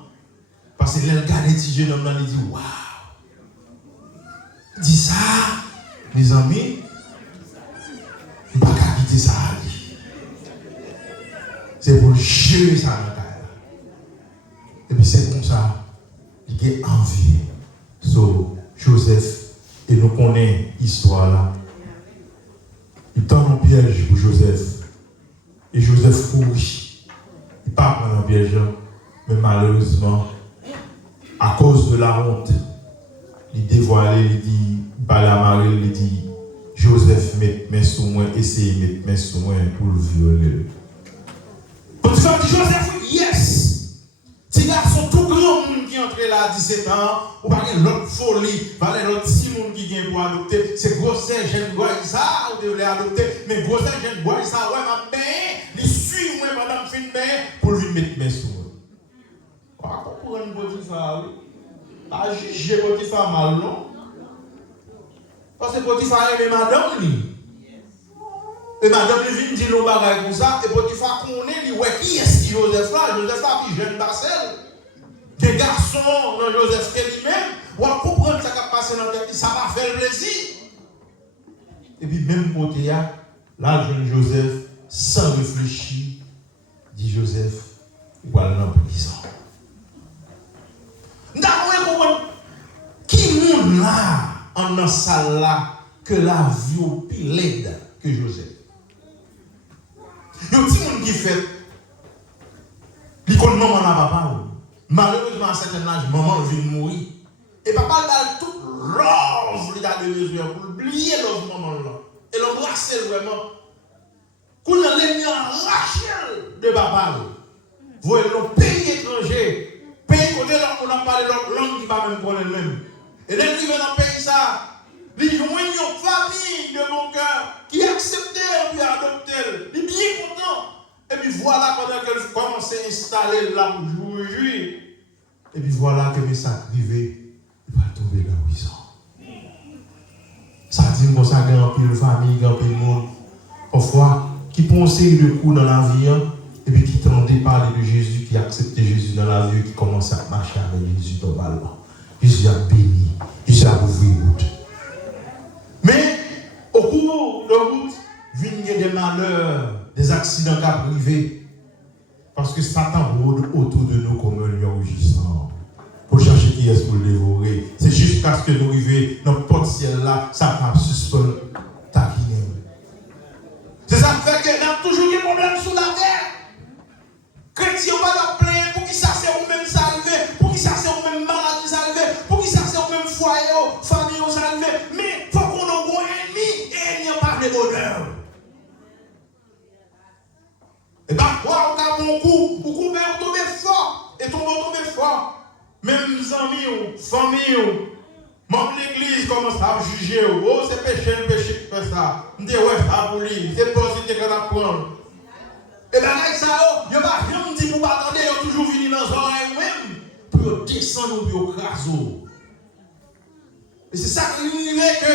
Parce que là, regarde petit jeune homme, il dit waouh! Dis ça, mes amis, je ne peux pas quitter ça. C'est pour gérer ça dans la terre. Et puis c'est comme ça, il a envie. So, Joseph, et nous connaissons l'histoire là. Il tend un piège pour Joseph. Et Joseph courit. Il part prendre un piège, mais malheureusement, à cause de la honte, il dévoilé, il dit, Balamari, il dit, Joseph met main sous moi, essaye de mettre main sous moi pour le violer. Potiphar dit, Joseph, yes! Petit garçon tout grand monde qui entre là à 17 ans, ou pas l'autre folie, pas l'autre petit monde qui vient pour adopter, c'est grossesse, jeune bois, ça, vous devez adopter, mais grossesse, jeune bois, ça, ouais, ma paix, il suit moi pendant que je fais pour lui mettre main sous moi. Quoi, pour un Potiphar, oui? Pas juger Potiphar mal, non? Parce que Potiphar aime madame, lui. Et madame, lui vient dire nos bagages comme ça, et Potiphar connaît, lui, ouais, qui est-ce qui Joseph là? Joseph là, qui jeune Barcel. Des garçons dans Joseph lui-même, on va comprendre ce qui a passé dans la tête, ça va faire plaisir. Et puis, même côté, là, jeune Joseph, sans réfléchir, dit Joseph, il va aller en prison. Qui monde là, en dans salle là, que la vie au plus laide que Joseph? Il y a un petit monde qui fait, il connaît maman à papa. Malheureusement, à un certain âge, maman vient de mourir. Et papa a tout l'ordre, il a besoin pour oublier l'autre maman là. Et l'embrasser vraiment. Quand on a l'ennemi Rachel de papa, vous voyez, le pays étranger, pays côté là, on a parlé l'autre langue qui va même connaître même. Et dès qu'il vient dans le pays, ça, ils ont une famille de mon cœur qui accepte et puis adopte. Il est bien content. Et puis voilà, pendant qu'elle commence à installer là pour jouer. Et puis voilà que mes sacs privés, il va tomber dans la prison. Ça dit que ça gagne un peu de famille, un peu de monde. Parfois, qui pensent de coups dans la vie, et puis qui tendaient parler de Jésus, qui acceptait Jésus dans la vie, qui commence à marcher avec Jésus normalement. Jésus a béni, Jésus a ouvert route. Mais au cours de route, viennent des malheurs, des accidents privés. Parce que Satan rôde autour de nous comme un lion rugissant. Pour chercher qui est pour le dévorer. C'est jusqu'à ce que nous arrivions dans le porte-ciel là, ça va suspendre taquiner. C'est ça qui fait qu'il y a toujours des problèmes sur la terre. Chrétiens ne pas plaindre pour qui ça c'est au même salvé, pour qui ça c'est au même maladie salvé, pour qui ça c'est au même foyer, famille salvé. Mais il faut qu'on ait un bon ennemi et il n'y a pas de bonheur. Et bien, quoi, on a bon coup, vous coupez, vous tombez fort, et tombez fort. Même amis, famille, même l'église commence à juger. Oh, c'est péché qui fait ça. On dit, ouais, ça pour lui, c'est positif qu'on apprend. Et bien, avec ça, il n'y a pas rien dit pour pas attendre, il y a toujours venu dans les oreilles même, pour descendre ou pour craser. Et c'est ça qui nous dit que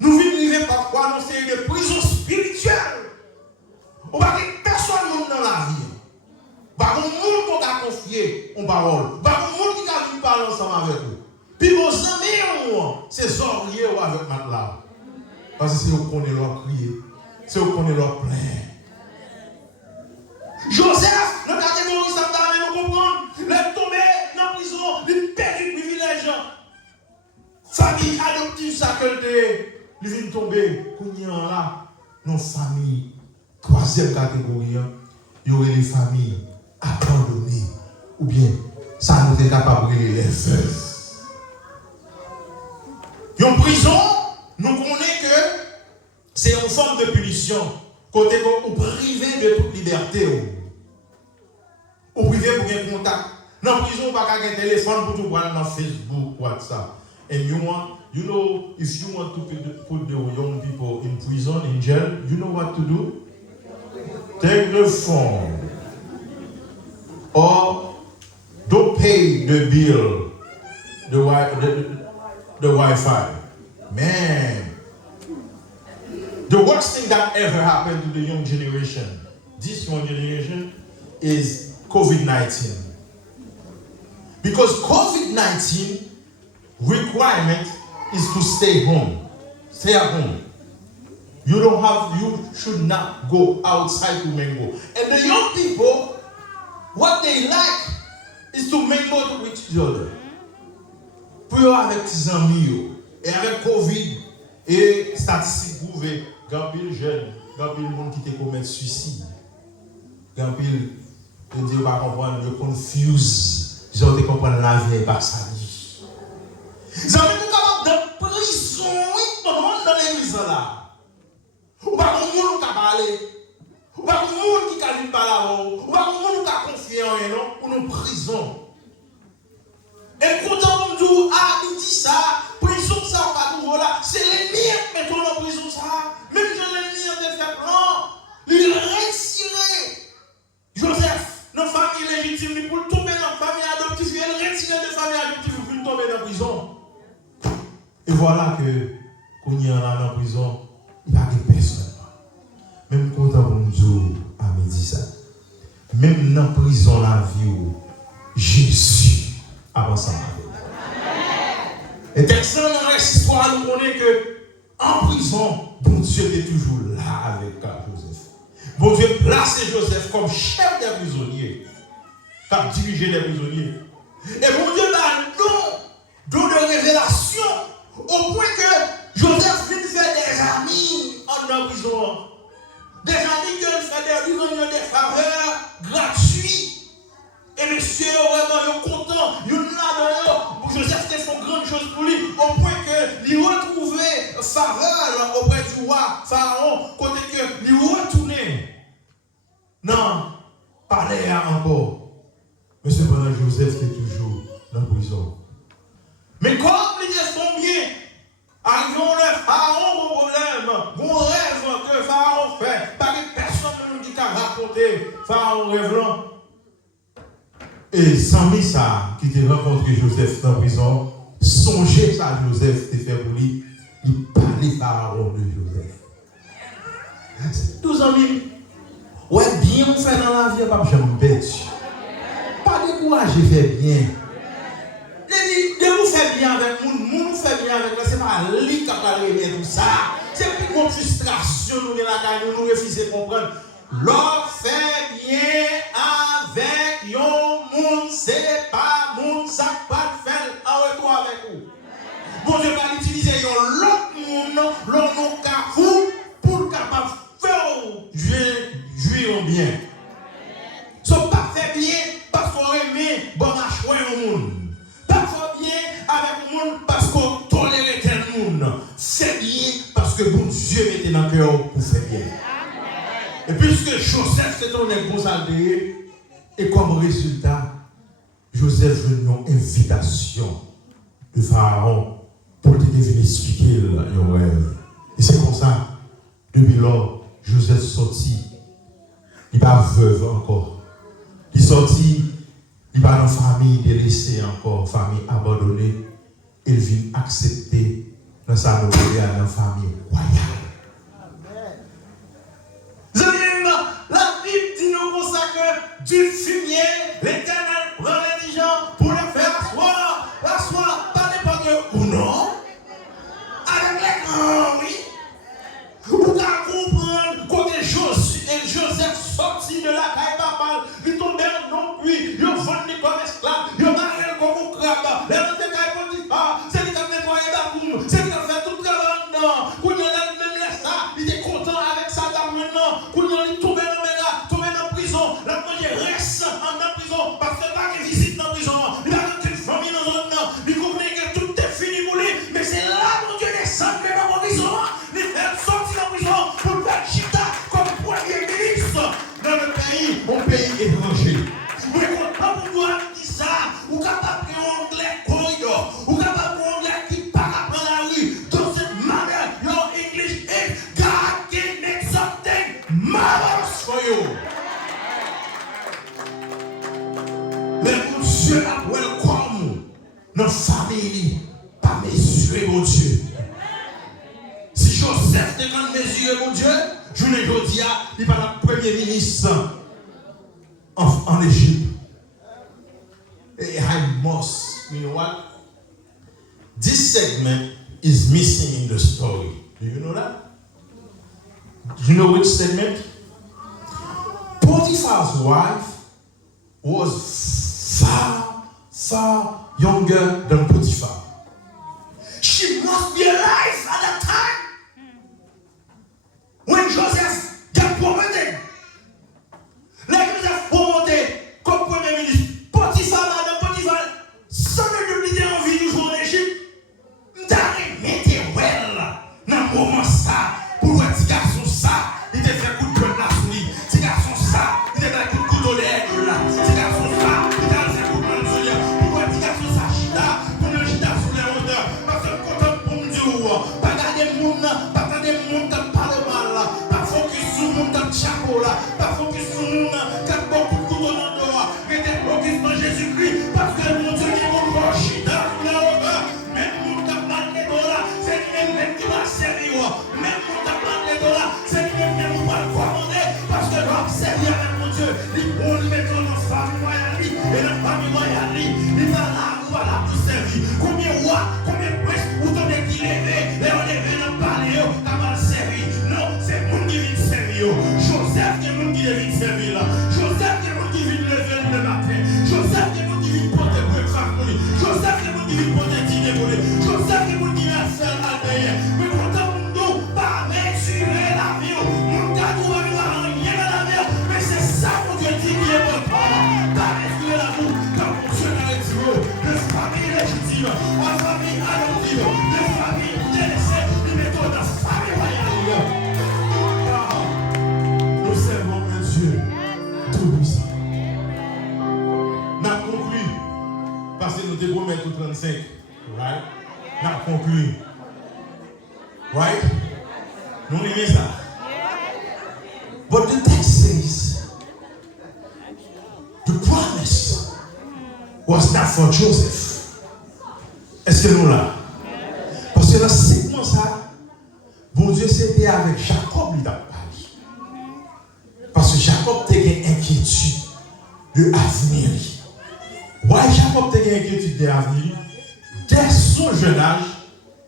nous vivons parfois dans une série de prisons spirituelles. On va dire personne dans la vie. Pas un monde qu'on a confié en parole. Pas un monde qui a vu parler ensemble avec nous. Puis vos amis, c'est Zorier ou avec matelas. Parce que c'est eux qui connaissent leur crier. C'est eux qui connaissent leur plainte. Joseph, notre catégorie, ça t'a nous comprendre. Il est tombé dans la prison, il perd le privilège. Famille adoptive, ça que il vient tomber. Quand il y a là, nos familles, troisième catégorie, il y aurait des familles abandonnées. Ou bien, ça nous est capable de les veuves. En prison, nous connaissons que c'est une forme de punition. Côté qu'on privé de toute liberté. Ou privé pour un contact. Dans la prison, on ne peut pas avoir un téléphone pour tout voir dans Facebook, WhatsApp. And you know, if you want to put the young people in prison, in jail, you know what to do? Take the phone. Or don't pay the bill, the Wi-Fi. Man. The worst thing that ever happened to the young generation, this young generation, is COVID-19. Because COVID-19 requirement is to stay home. Stay at home. You should not go outside to mingle. And the young people, what they like is to mingle with each other. Pour avec tes amis, et avec Covid, et statistiques prouvées, Gampil jeune, Gampil monde qui te commet suicide. Gampil, on dit pas comprendre, je confuse, je te comprendre la vie par sa vie. Vous avez nous capables de prison, oui, dans l'église là. Ou pas qu'on monde qui parler, ou pas qu'on monde qui calme pas là, ou pas qu'on monde qui confier en rien, ou nous prison. Et quand on dit il dit ça, prison ça on va nouveau là, c'est l'ennemi qui met en prison ça. Même que l'ennemi a fait plan, il retiré Joseph, notre famille légitime, pour tomber dans la famille adoptive, il retiré de famille adoptive pour tomber dans la prison. Et voilà que quand il y a dans la prison, il n'y a que personne. Même quand on dit à midi ça, même dans la prison la vie, Jésus avant ça. Et texte dans l'histoire nous connaît que en prison, bon Dieu est toujours là avec Joseph. Bon Dieu place Joseph comme chef des prisonniers, comme diriger les prisonniers. Et bon Dieu a don de révélation au point que Joseph vient faire des amis en prison. Des amis qui fait lui donner des faveurs gratuites. Et monsieur, vraiment, il est content, il est là dedans. Joseph fait une grande chose pour lui, au point que il retrouvait faveur auprès du roi Pharaon, côté que il retournait. Non, parler encore. Mais cependant, Joseph est toujours dans la prison. Mais comme il est son bien, arrivons le Pharaon, mon problème, mon rêve que Pharaon fait, pas que personne ne dit qu'à raconter Pharaon rêve là. Et sans ça, qui te rencontré Joseph dans la prison, songez ça Joseph te fait pour lui, il parlait Pharaon de Joseph. 12 amis, ouais, bien on fait dans la vie, pas j'aime bête. Pas décourager, fait bien. De vous faire bien avec nous fait bien avec nous, c'est pas lui qui a réglé tout ça. C'est plus une frustration, nous refusons de comprendre. L'on fait bien avec yon moun, c'est pas moun, ça pas faire en retour avec vous. Bon Dieu va utiliser yon l'autre moun, l'on nous pour capable faire jouer bien. So pas faire bien parce qu'on aime bon marche au monde. Pas faire bien avec le monde parce qu'on tolère tel monde. C'est bien parce que bon Dieu était dans le cœur pour faire bien. Et puisque Joseph s'est tourné pour s'altérer, et comme résultat, Joseph veut une invitation de Pharaon pour te venir expliquer le rêve. Et c'est pour ça, depuis lors, Joseph sorti, il n'est pas veuve encore. Il est sorti, il n'est pas dans la famille délaissée encore, famille abandonnée. Il vient accepter dans sa nouvelle dans la famille royale. La Bible dit nous comme ça que du fumier, l'Éternel prend les gens pour les faire asseoir, pas n'importe où, non. mesuré, mon Dieu. Si Joseph te quand mesuré, mon Dieu, je ne dis pas, il n'est pas le premier ministre en Égypte. Et I must, you know what? This segment is missing in the story. Do you know that? Do you know which segment? Potiphar's wife was far younger than Potiphar. She must be alive at that time when Joseph got promoted. Like Joseph promoted comme premier ministre. Potiphar, madame Potiphar, sans le leader en vie du jour en Égypte, t'arrêtes, mettez well dans le moment ça, pour voir petit garçon ça, il te fait coup de poing là sous lui, petit garçon ça, il te fait coup de couteau derrière là, petit garçon ça, il te fait coup de poing sous lui, pour voir petit garçon ça, chita, pour le chita sous les hauteurs, parce que content pour me dire, pas garder le monde, pas garder le monde qui parle mal, pas focus sur le monde qui chapeau là, pas focus sur le monde qui a beaucoup de couteau dans le dos, mettez focus dans Jésus-Christ, parce que mon Dieu qui vous voit chita sous les hauteurs, même le monde qui a mal les dos là, c'est lui-même qui va servir, même le monde qui a mal les dos là, c'est lui-même qui va le commander, parce que l'homme servir avec mon Dieu, il peut le mettre dans sa famille royale, et la famille royale, il va là pour servir. Combien de rois, combien de princes, où t'en es qui levé, et on levé dans le palais, t'as mal servi. Non, c'est le monde qui vient servir. Joseph, c'est le monde qui vient servir là. Joseph, c'est le monde qui vient lever le matin. Joseph, c'est le monde qui vient porter breakfast pour lui. Joseph, c'est le monde qui vient porter dîner pour lui. Joseph, c'est le monde qui vient faire la veille. Mais content pour nous, pas mesurer la vie. Mon gars, tout va rien dans la vie. Mais c'est ça que Dieu dit qui est votre part. Pas mesurer la vie. Quand mon Dieu n'a dit, de famille légitime, en famille adoptive, de famille délaissée, nous mettons dans la famille royale. Nous servons un Dieu tout-puissant. Nous avons conclu, parce que nous devons mettre tout 35, right? Nous avons conclu. Right? Nous aimons ça. But the text says the promise was not for Joseph. Est-ce que nous là? Parce que dans ce segment ça, bon Dieu c'était avec Jacob il a parlé. Parce que Jacob a une inquiétude de l'avenir. Why Jacob a une inquiétude de l'avenir? Dès son jeune âge,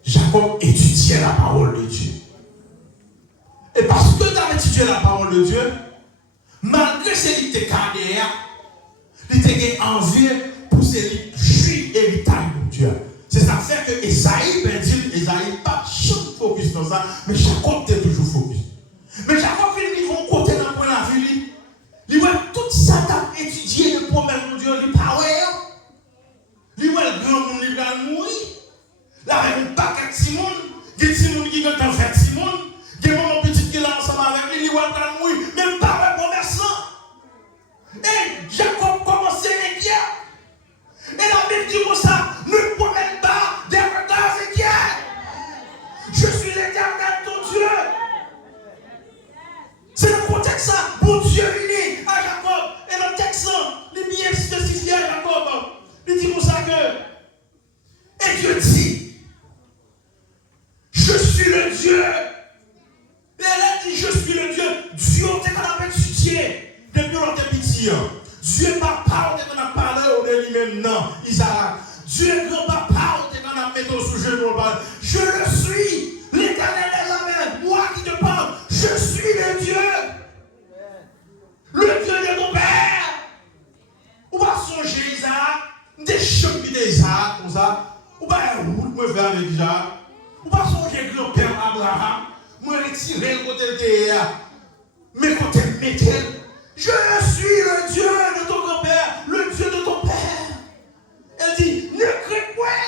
Jacob étudiait la parole de Dieu. Et parce que tu as étudié la parole de Dieu, malgré ce qui était carrière, il était envie pour ce juif héritage de Dieu. C'est ça fait que Esaïe ben dit, Esaïe pas chaque focus dans ça, mais Jacob était toujours focus. Mais Jacob il vont côté dans le point de la vie, il voit tout ça t'a étudié le promesse de Dieu, il parle. Il voit le grand monde il va mourir. Là avec un paquet de Simon, des Simon qui ont fait Simon, des moments petits qui là ensemble avec lui, il voit le mourir, même pas un commerçant. Et Jacob commençait à inquiéter. Et la Bible dit comme ça, ne promène pas des regards inquiets. Je suis l'Éternel ton Dieu. C'est le contexte ça, pour Dieu venu à Jacob. Et le texte, il est bien spécifié à Jacob. Il dit comme ça que, et Dieu dit, je suis le Dieu. Et elle a dit, je suis le Dieu. Dieu, on t'a étudié depuis longtemps petit. Dieu m'a parlé, on a parlé de lui-même, non, Isaac. Dieu grand papa, on a mis sous genou. Je le suis, l'Éternel est la même. Moi qui te parle, je suis le Dieu. Le Dieu de ton père. Ou pas songer Isaac, des chocs d'Isaac, comme ça. Ou pas un route, me faire avec Isaac. Ou pas songer grand-père Abraham, me retirer le côté de terre, mais côté métal. Je suis le Dieu de ton grand-père, le Dieu de ton père. Elle dit, ne crains point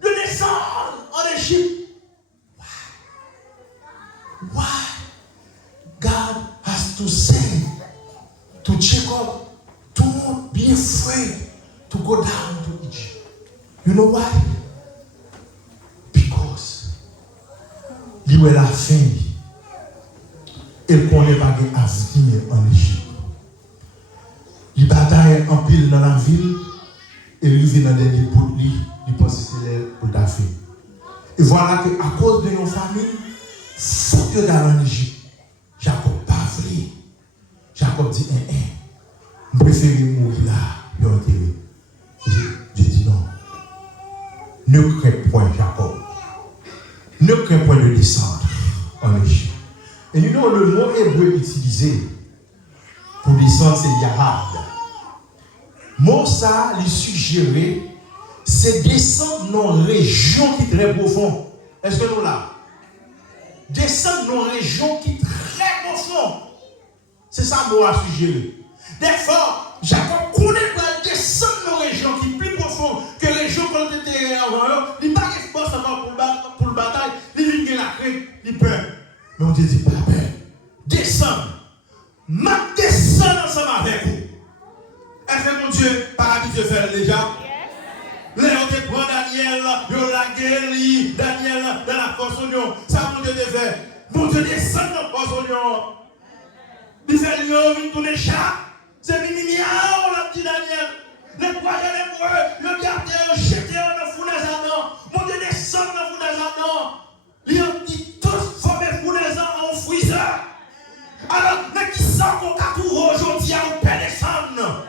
de descendre en Égypte. Why God has to say to Jacob, don't be afraid to go down to Egypt. You know why? Because il est la fin. Il connaît pas d'avenir en Égypte. Il bataille en pile dans la ville et il vit dans des derniers bouts, il pense que c'est décidé pour ta fille. Et voilà que à cause de nos familles, faut que dans l'Égypte, Jacob pas voulu. Jacob dit, je préfère mourir là, et enterrer. Je dis non. Ne crains point, Jacob. Ne crains point de descendre en Égypte. Et nous avons le mot hébreu utilisé pour descendre, c'est Yahad. Mot ça, lui suggérer, c'est descendre dans une région qui est très profonde. Est-ce que nous là? Descendre dans une région qui est très profonde. C'est ça le mot à suggérer. Des fois, Jacob connaît pas descendre dans une région qui est plus profonde que la région qu'on était avant. Il n'a pas de force pour le bataille. Il vient la crainte, il peur. Mais on te dit pas peur. Descendre. Ma descendre ensemble avec vous. Est-ce que mon Dieu, par habitude de faire déjà? Léon te prend Daniel, yo la guéri, Daniel dans la force oignon. Ça, mon Dieu te fait. Mon Dieu descend dans la force oignon. Il fait lion, il tourne chat. C'est mimi, on l'a dit Daniel. Les poignets, les poignets, le gardé, le jeté dans le fournaise à dents. Mon Dieu descend dans le fournaise à dents. Il a dit tous formés fournaise en freezer. Alors, mais qui ça qu'on a trouvé aujourd'hui à vous père descendre?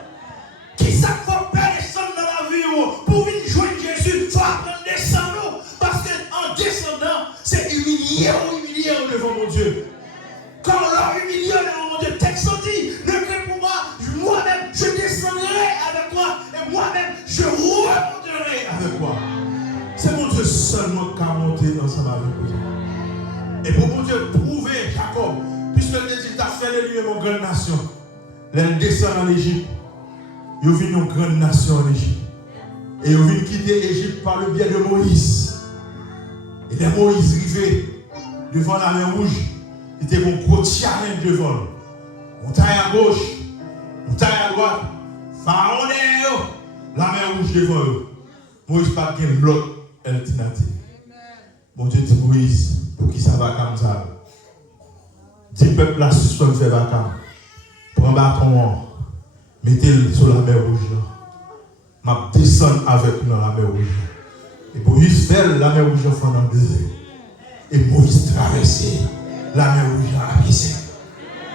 Qui ça qu'on peut descendre dans la vie pour venir joindre Jésus? Il faut apprendre à descendre. Parce qu'en descendant, c'est humilier devant mon Dieu. Quand on l'a humilié devant mon Dieu, texte dit, ne crains pour moi-même, je descendrai avec toi, et moi-même, je remonterai avec toi. C'est mon Dieu seulement qui a monté ensemble avec vous. Et pour mon Dieu prouver, Jacob, puisque Dieu t'a fait de lui une grande nation, elle descend en Égypte. Ils viennent une grande nation en Égypte. Et ils viennent quitter l'Égypte par le biais de Moïse. Et les Moïse arrivés devant la mer Rouge. Il était un gros challenge devant. Montagne à gauche, montagne à droite. Pharaon derrière, la mer Rouge devant eux. Moïse pas de l'autre alternative. Bon Dieu dit Moïse, pour qui ça va comme ça? Dis peuple là, si je fais vacances. Prends bâton. Mettez-le sur la mer Rouge. Ma descend avec nous dans la mer Rouge. Et Moïse fait la mer Rouge pendant 2 heures. Et Moïse traversait la mer Rouge à Abissé.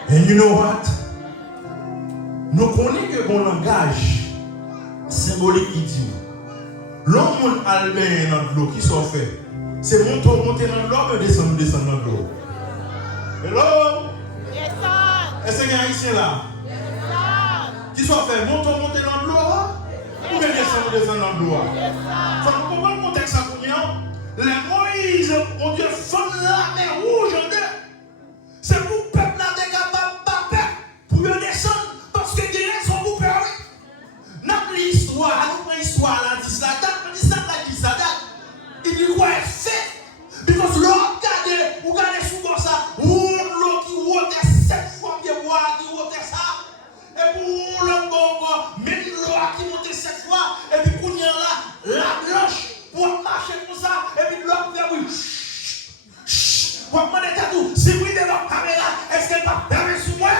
Et you know what? Nous connaissons que mon langage symbolique qui dit l'homme albert dans l'eau qui sont fait. C'est monter dans l'eau, mais descendre dans l'eau. Hello? Est-ce qu'il y a un ici là? Qui sont faits, monter dans l'eau, ou bien descendre dans l'eau. Il faut comprendre le contexte à Kounian. Les Moïse ont Dieu fondre la mer Rouge en deux. C'est pour le peuple là capable de battre pour descendre parce que les gens sont pour peur. Notre histoire, notre histoire là, dit ça date. Il dit quoi est fait? Parce que l'autre garde, ou garde sous comme ça, ou l'autre qui rote 7 fois bien boire, qui rote ça. Et pour l'homme bon, même l'eau qui monte 7 fois, et puis qu'on y a là, la blanche, pour marcher comme ça, et puis l'homme fait oui. Pour demander à tout, si vous êtes dans la caméra, est-ce qu'elle va permettre sur moi?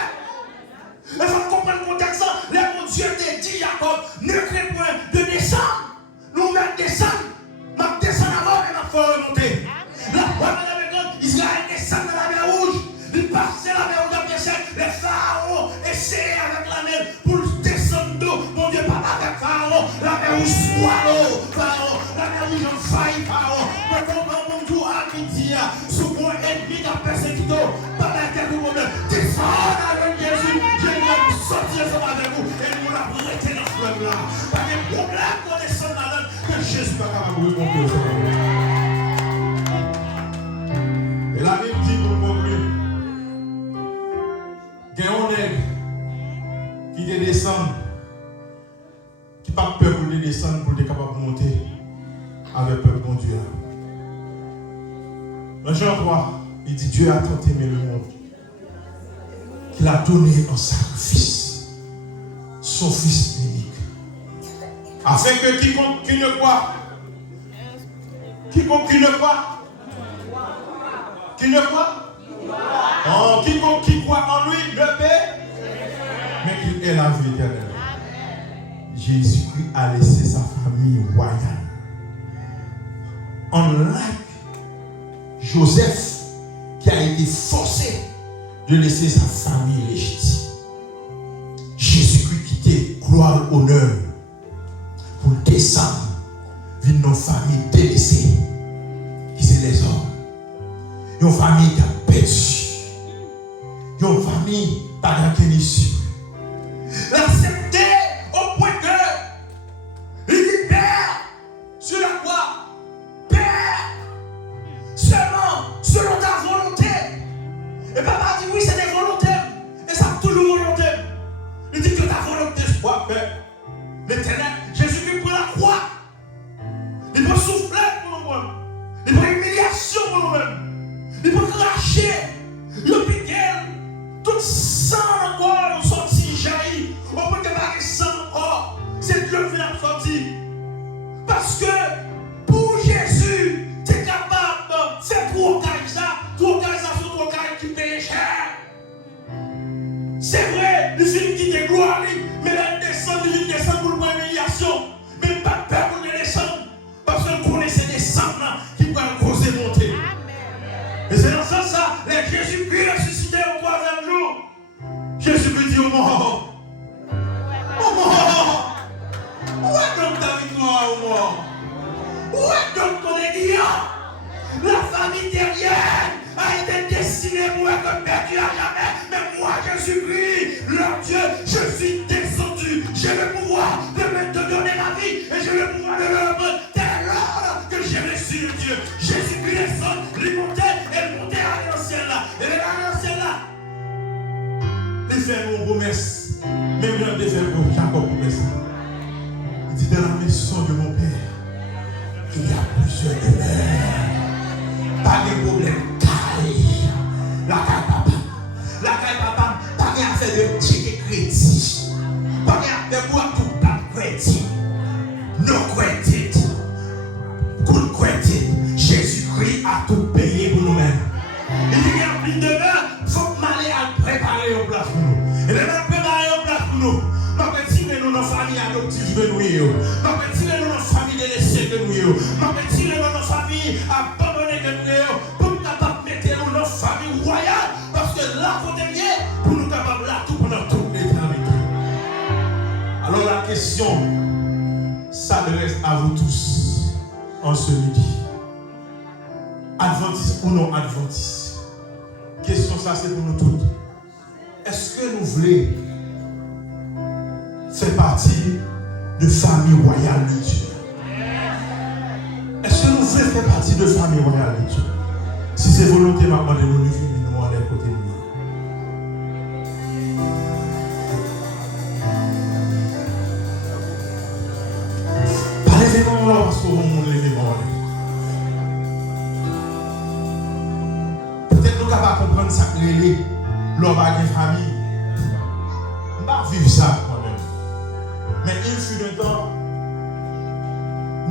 Il faut comprendre le contexte. Là, mon Dieu te dit, Jacob, ne crains point de descendre. Nous-mêmes descendre. Ma descendre avant et ma foi remonter. La foi de Israël descend dans la mer Rouge. Il passe la mer Rouge à sec. Les pharaons essaient avec la mer pour descendre d'eau. Mon Dieu, pas avec Pharaon. La mer Rouge swallow Pharaon. La mer Rouge en faille Pharaon. Mais comme mon Dieu à midi, sous mon ennemi qui a persécuté, pas la terre du problème. Descends avec Jésus. Jésus va nous sortir ensemble avec vous. Et nous la prêter dans ce fleuve là. Pas de problème qu'on descende là-dedans. Que Jésus pas capable de répondre au et la Bible dit pour conclure, qu'il y a un nègre qui te descend, qui n'a pas peur pour te descendre, pour être capable de monter avec le peuple de Dieu. Dans Jean 3, il dit Dieu a tant aimé le monde qu'il a donné en sacrifice son Fils unique. Afin que quiconque qui ne croit, quiconque qui croit en lui ne paie, mais qu'il ait la vie éternelle. Jésus-Christ a laissé sa famille royale unlike Joseph qui a été forcé de laisser sa famille légitime. Jésus-Christ quittait gloire, honneur pour descendre d'une famille délaissée qui c'est les hommes. Une famille qui a perdu. Une famille pas dans issue. L'accepter au point que il dit Père, sur la croix, Père, seulement selon ta volonté. Et papa dit oui, c'est des volontés. Et ça toujours volonté. Il dit que ta volonté soit faite. L'Éternel, Jésus-Christ prend la croix. Il peut souffler pour nous-mêmes. Il peut humiliation pour nous-mêmes. Il peut cracher. Le piquet. Tout sang encore sorti, jaillit. On peut démarrer sang encore. C'est Dieu qui l'a sorti. Parce que pour Jésus, tu es capable de faire pour ça. Tout organisation, tout organisation qui paye cher. C'est vrai, les filles qui te gloire, mais les descendent pour l'humiliation. Mais pas peur pour les descendre. Parce que vous connaissez des sangs qui peuvent causer monter. Et c'est dans ce sens ça, les Jésus-Christ ressuscité au 3e jour. Jésus-Christ dit au mort. Au mort. Où est donc ta victoire au mort? Où est donc ton aiguillon? La famille terrienne a été destinée pour être perdue à jamais. Mais moi, Jésus-Christ, leur Dieu, je suis descendu. J'ai le pouvoir de donner ma vie et j'ai le pouvoir de le rendre. Tel l'ordre que j'ai reçu de Dieu. Jésus-Christ descend, il montait à l'ancienne là. Et l'ancienne là, il fait une promesse. Même quand il fait pour Jacob promesse. Il dit dans la maison de mon Père, il y a plusieurs demeures. Pas de problème. La caille papa, pas de affaire de petit crédit. Pas de affaire pour tout pas de crédit. No credit. Good credit. Jésus-Christ a tout payé pour nous-mêmes. Il y a plus de demeure, il faut m'aller à préparer une place pour nous. Et là, préparer une place pour nous. Ma petite, nous nos familles adoptives de nous. Ma petite, nous nos familles délaissées de nous. Ma petite, nous nos familles abandonnées de nous. Pour nous capables de mettre nos familles royales. Parce que là, vous devez, pour nous capables là, tout pendant toute l'éternité. Alors la question s'adresse à vous tous en ce midi. Adventiste ou non adventiste? Question ça, c'est pour nous toutes. Est-ce que nous voulons faire partie de famille royale de Dieu? Est-ce que nous voulons faire partie de famille royale de Dieu? Si c'est volonté, maintenant, de nous lever, nous aller à côté de nous. Parlez-moi là, parce qu'on va lever. Peut-être nous ne pouvons pas comprendre ça que l'homme a une famille. On ne va pas vivre ça moi-même. Mais il fut un temps,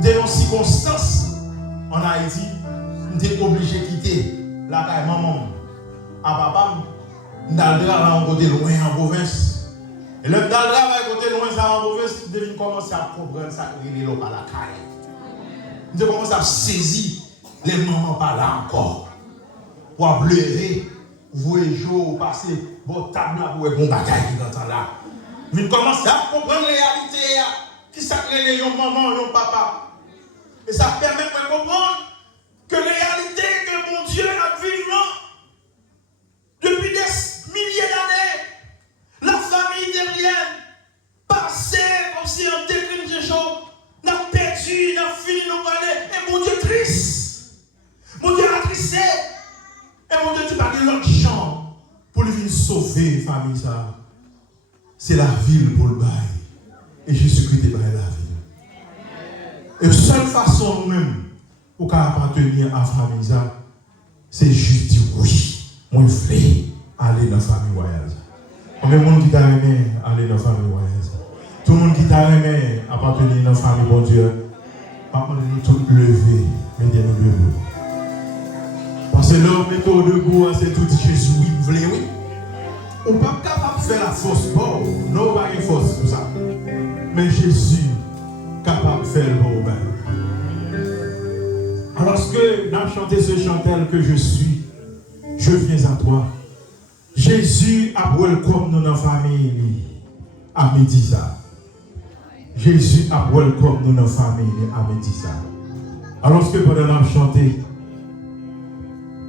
dans nos circonstances en Haïti, nous sommes obligés de quitter la caille maman. À papa, nous allons travailler côté loin en province. Et le travail côté loin en province, nous devons commencer à comprendre ça que les gens à la caille. Nous devons commencer à saisir les mamans pas là encore. Pour pleurer, vous et jour passer, votre table là pour un bon bagaille qui est là. Nous commençons à comprendre la réalité qui s'appelle les maman, les papa. Et ça permet de comprendre que la réalité que mon Dieu a vivant depuis des milliers d'années, la famille terrienne passée comme si on décrit des choses, n'a perdu, n'a fini nos années, et mon Dieu triste. Mon Dieu attristé. Et mon Dieu, tu parles de l'autre champ pour venir sauver la famille. C'est la ville pour le bail. Et Jésus-Christ est bail la ville. Et la seule façon nous-mêmes pour appartenir à la famille, c'est juste dire oui. Moi, je veux aller dans la famille royale. Combien de monde qui t'a aimé aller dans la famille royale? Tout le monde qui t'a aimé appartenir dans la famille, bon Dieu. Par contre, nous tous lever, mettez-nous debout. Parce que l'homme est au debout, c'est tout Jésus, oui, vous voulez, oui. On n'est pas capable de faire la force, bon, non, pas une force pour ça. Mais Jésus est capable de faire le bon bain. Alors que nous avons chanté ce chantel que je suis, je viens à toi. Jésus a welcome nous dans la famille à midi ça. Jésus a welcome nous dans la famille à midi ça. Alors que pendant que nous avons chanté,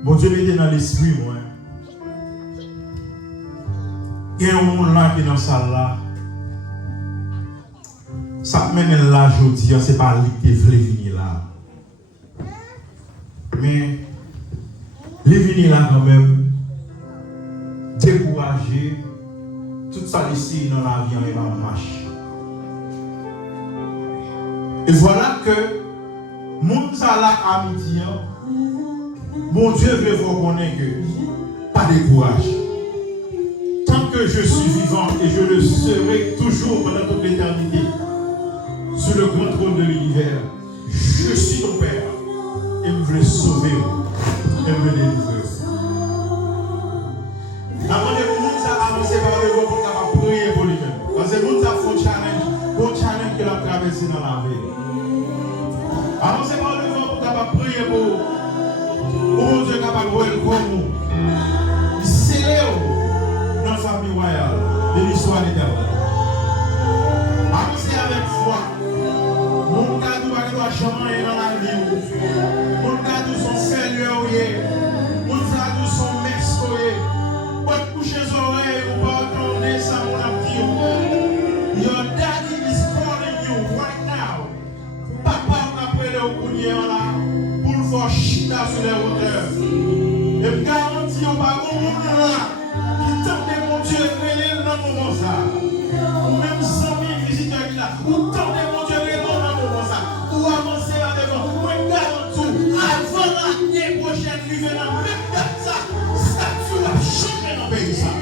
mon Dieu m'était dans l'esprit, moi. Il y a un monde là qui est dans la salle là. Ça mène là, je dis, c'est pas lui qui veut venir là. Mais, il venir là quand même, découragé, tout ça ici dans la vie en marche. Et voilà que, mon ça là à midi, mon Dieu veut vous connaître que, pas de courage. Tant que je suis vivant et je le serai toujours pendant toute l'éternité, sur le grand trône de l'univers, je suis ton Père et me veux sauver et me délivrer. Avant de vous avancer par le vent pour prier pour lui-même. Parce que nous avons un challenge qu'il a traversé dans la vie. Avancez par le vent pour prier pour Dieu capable de welcome nous. Scellez-vous dans la famille royale de l'histoire éternelle. Avancez avec foi. Mon cadeau doit jamais dans la vie. Mon cadeau sont seigneurs. Mon cadeau sont maîtres. Pas coucher les oreilles ou pas attendre ça mon ami. Your daddy is calling you right now. Papa a pris le courrier là pour le faire chita sur les hauteurs. Et me garantis au pas mon monde là qui tente mon Dieu réel dans mon moment ça. Ou même 100 000 visiteurs qui là. Ou tente mon Dieu réel dans mon moment ça. Ou avancer en devant. Ou me garantis avant l'année prochaine lui venant même date ça. Statut a changé dans le pays ça.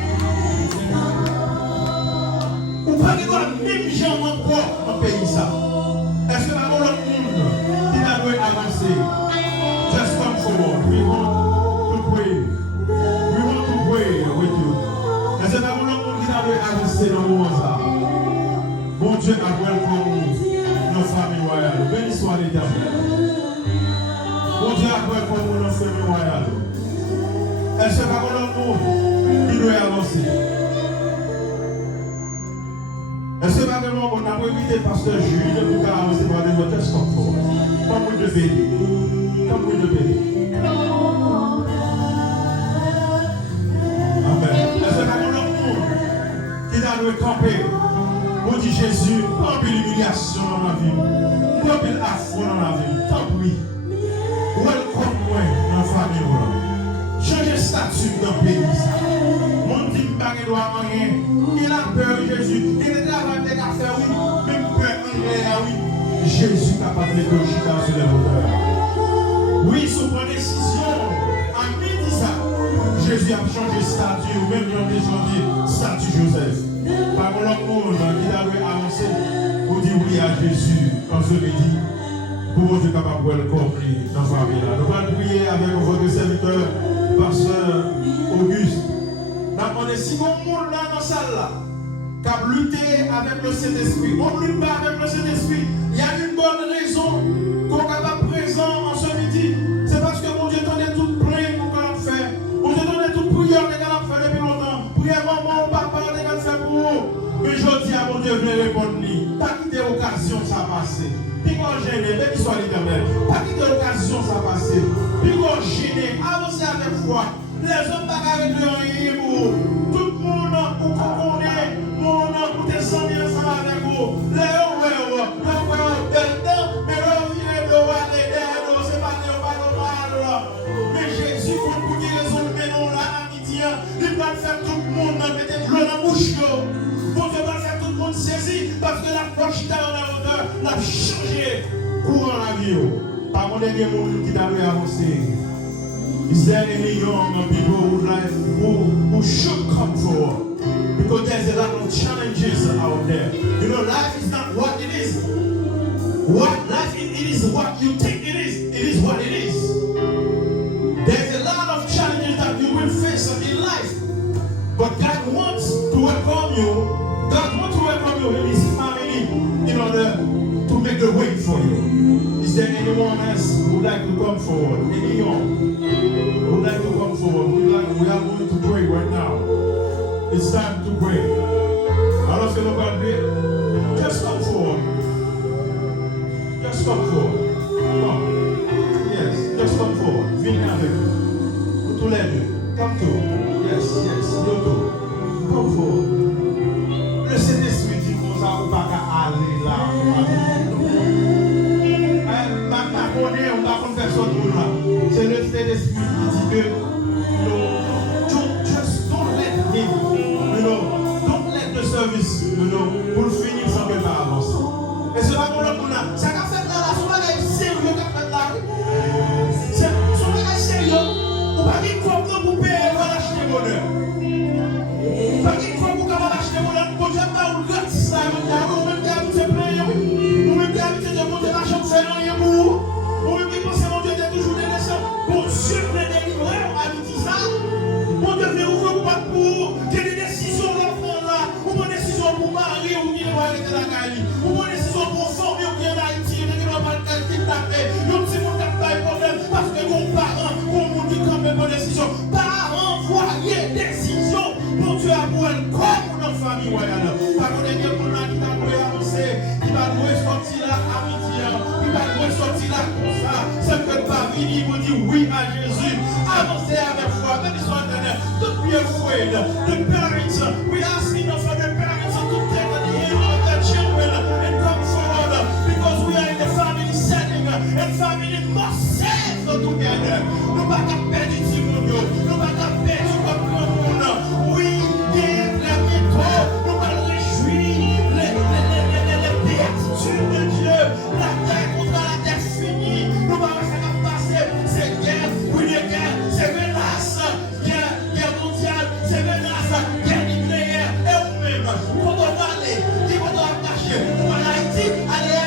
Ou pas qu'il doit même jamais encore dans le pays ça. Est-ce que dans le monde qui n'a pas avancé? Just come forward. We want to pray. We want to pray with you. Est-ce que dans le monde qui n'a pas avancé dans le moment ça? Bon Dieu a welcome nos familles royales. Béni soit l'Éternel. Bon Dieu a welcome nos familles royales. Est-ce que dans le monde qui doit avancer? Est-ce que vraiment on a évité le pasteur Jules pour avancer par des votes comme vous devez dire. Comme vous devez dire. Amen. Est-ce que vraiment qui doit camper pour dire Jésus, pas de l'humiliation dans la vie, pas de l'affront dans la vie, tant pis. Welcome moi dans la famille. Changer statut dans le pays. Mon dit que doit rien. Il a peur de Jésus. Il est capable de faire oui. Même peur en oui. Jésus est capable de mettre sur les hauteurs. Oui, sous une décision, à midi ça, Jésus a changé statut, ou même dans des janvier, statut Joseph. Par contre, monde qui a avancé pour dire oui à Jésus, comme je l'ai dit, pour être capable de le comprendre dans la famille. Nous allons prier avec votre serviteur, pasteur Auguste. On est si bon monde là dans la salle là, qui a lutté avec le Saint-Esprit. On ne lutte pas avec le Saint-Esprit. Il y a une bonne raison qu'on est capable présent en ce midi. C'est parce que mon Dieu donne toute prière qu'on a fait. Mon Dieu donne toute prière qu'on a fait depuis longtemps. Prière maman, papa, qu'on a fait pour vous. Mais je dis à mon Dieu, venez répondre. Pas quitter l'occasion ça passer. Puis qu'on gêne, même soit l'Éternel. Pas quitter l'occasion ça passer. Puis qu'on gêne, avancez avec foi. Les hommes bagarrent de rien pour tout le monde pour qu'on connaît, mon pour descendre ensemble avec vous. Les hommes, mais c'est pas normal. Mais Jésus, pour qu'il résolve, mais non, là, à midi, il va faire tout le monde mettre de l'eau dans la bouche. Pour que va faire tout le monde saisir, parce que la poche dans la hauteur, l'a changé courant la vie. Par mon dernier monde qui t'a avancer. Is there any young people who like who should come forward? Because there's a lot of challenges out there. You know, life is not what it is. What life it is what you think it is. It is what it is. There's a lot of challenges that you will face in life. But God wants to welcome you. God wants to welcome you in His family in order to make the way for you. Is there anyone else who would like to come forward, anyone would like to come forward, we are going to pray right now. It's time to pray. Alors que nous allons prier, just come forward. Just come forward. Come. Yes, just come forward. Venez avec nous. Tous les deux. Come to. Yes, you too. Come forward. Le Saint-Esprit dit qu'on ne va pas aller là. On va faire personne pour là. C'est le Saint-Esprit qui dit que just don't let him, don't let the service, pour finir sans que ça avance. Et c'est pas pour l'autre qu'on a. Ça a fait là, c'est pas un sérieux qu'a fait là. C'est un sérieux. On va dire quoi pour payer, on va acheter bonheur. On va dire quoi pour acheter bonheur. Pour que j'aime ou gratis ça, on même bien habité plein, on même bien habité de monter la chambre, c'est rien pour vous. On même bien penser mon Dieu est toujours des nations. Pour Dieu plein délivré, on a dit ça. Mon Dieu veut ouvrir pas pour que des décisions d'enfants là, ou une décision pour marier ou qui va arrêter la Cali, ou une décision pour former ou bien Haïti, qui va pas le kidnapper. Yon petit monde qui a pas de problème parce que vos parents, vos monde qui quand même bonne décision. Parents, voyez décision. Mon Dieu a pour elle comme notre famille royale. Par contre, il y a des gens qui t'a voulu avancer, qui va nous sortir là à midi, qui va nous sortir là comme ça. C'est que par venir, vous dire oui à Jésus. Avancez avec foi, même si on est don't be afraid. The parents, we are asking for the parents to take the hand of the children and come forward because we are in the family setting and family must save together. Nous ne pouvons pas perdre du monde, nous ne pouvons pas perdre comme le monde. Oui, les méthodes, nous allons réjouir les béatitudes de Dieu. La terre contre la terre finie. Nous allons faire passer ces guerres, oui, les guerres, ces menaces, guerre mondiale, ces menaces, guerre nucléaire, et vous-même, quand on va aller, qui va nous attacher, pour aller à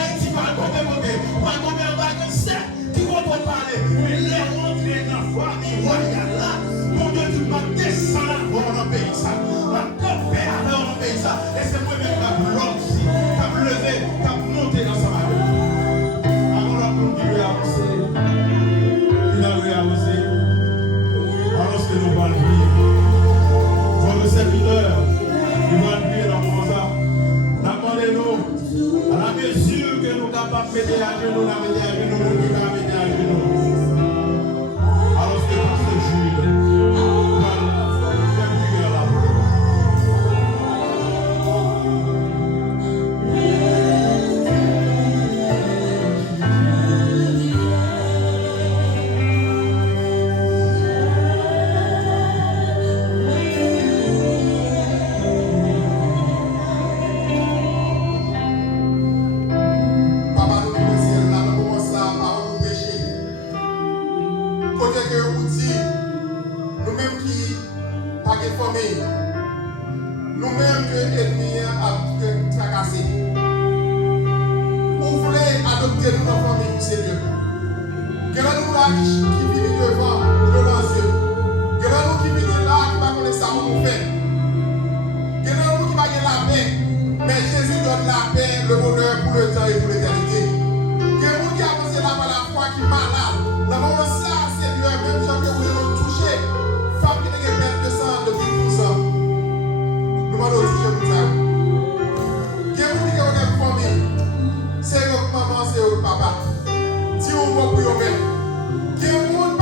Haïti, par combien de vacances, qui va nous parler, mais les rentrer dans la famille royale là, mon Dieu, tu vas descendre là dans le pays, ça, va camper dans le pays, ça, et c'est moi-même qui va bloquer ici, qui va me lever, qui va monter dans sa main. Alors là, pour nous avancer, il a avancé, alors que nous allons prier. Votre serviteur, il va prier dans mon ça. Demandez-nous, à la mesure que nous sommes capables de mettre à genoux, nous mettons à genoux, nous qui va mettre à genoux. Alors que Pasteur Jules va faire prier la parole. Papa, nous remercions là, nous commençons à parole nous pécher. Côté que vous dites, nous-mêmes qui pas de famille, nous-mêmes que l'ennemi a tracassé. Vous voulez adopter notre famille pour Seigneur. Que nous là qui vivent devant les yeux. Que nous qui vivent là qui va connaître ça nous fait. Que nous qui va gagner la paix. Mais Jésus donne la paix, le bonheur pour le temps et pour l'éternité. Que nous qui avancez là par la foi qui est malade. Dans le moment ça, Seigneur, même gens que vous voulez toucher, femme qui n'est pas de sang depuis 12 ans. Nous allons toucher pour ça. Que vous dites que vous êtes famille, c'est votre maman, c'est votre papa. Si vous voulez pour vous-même. Que vous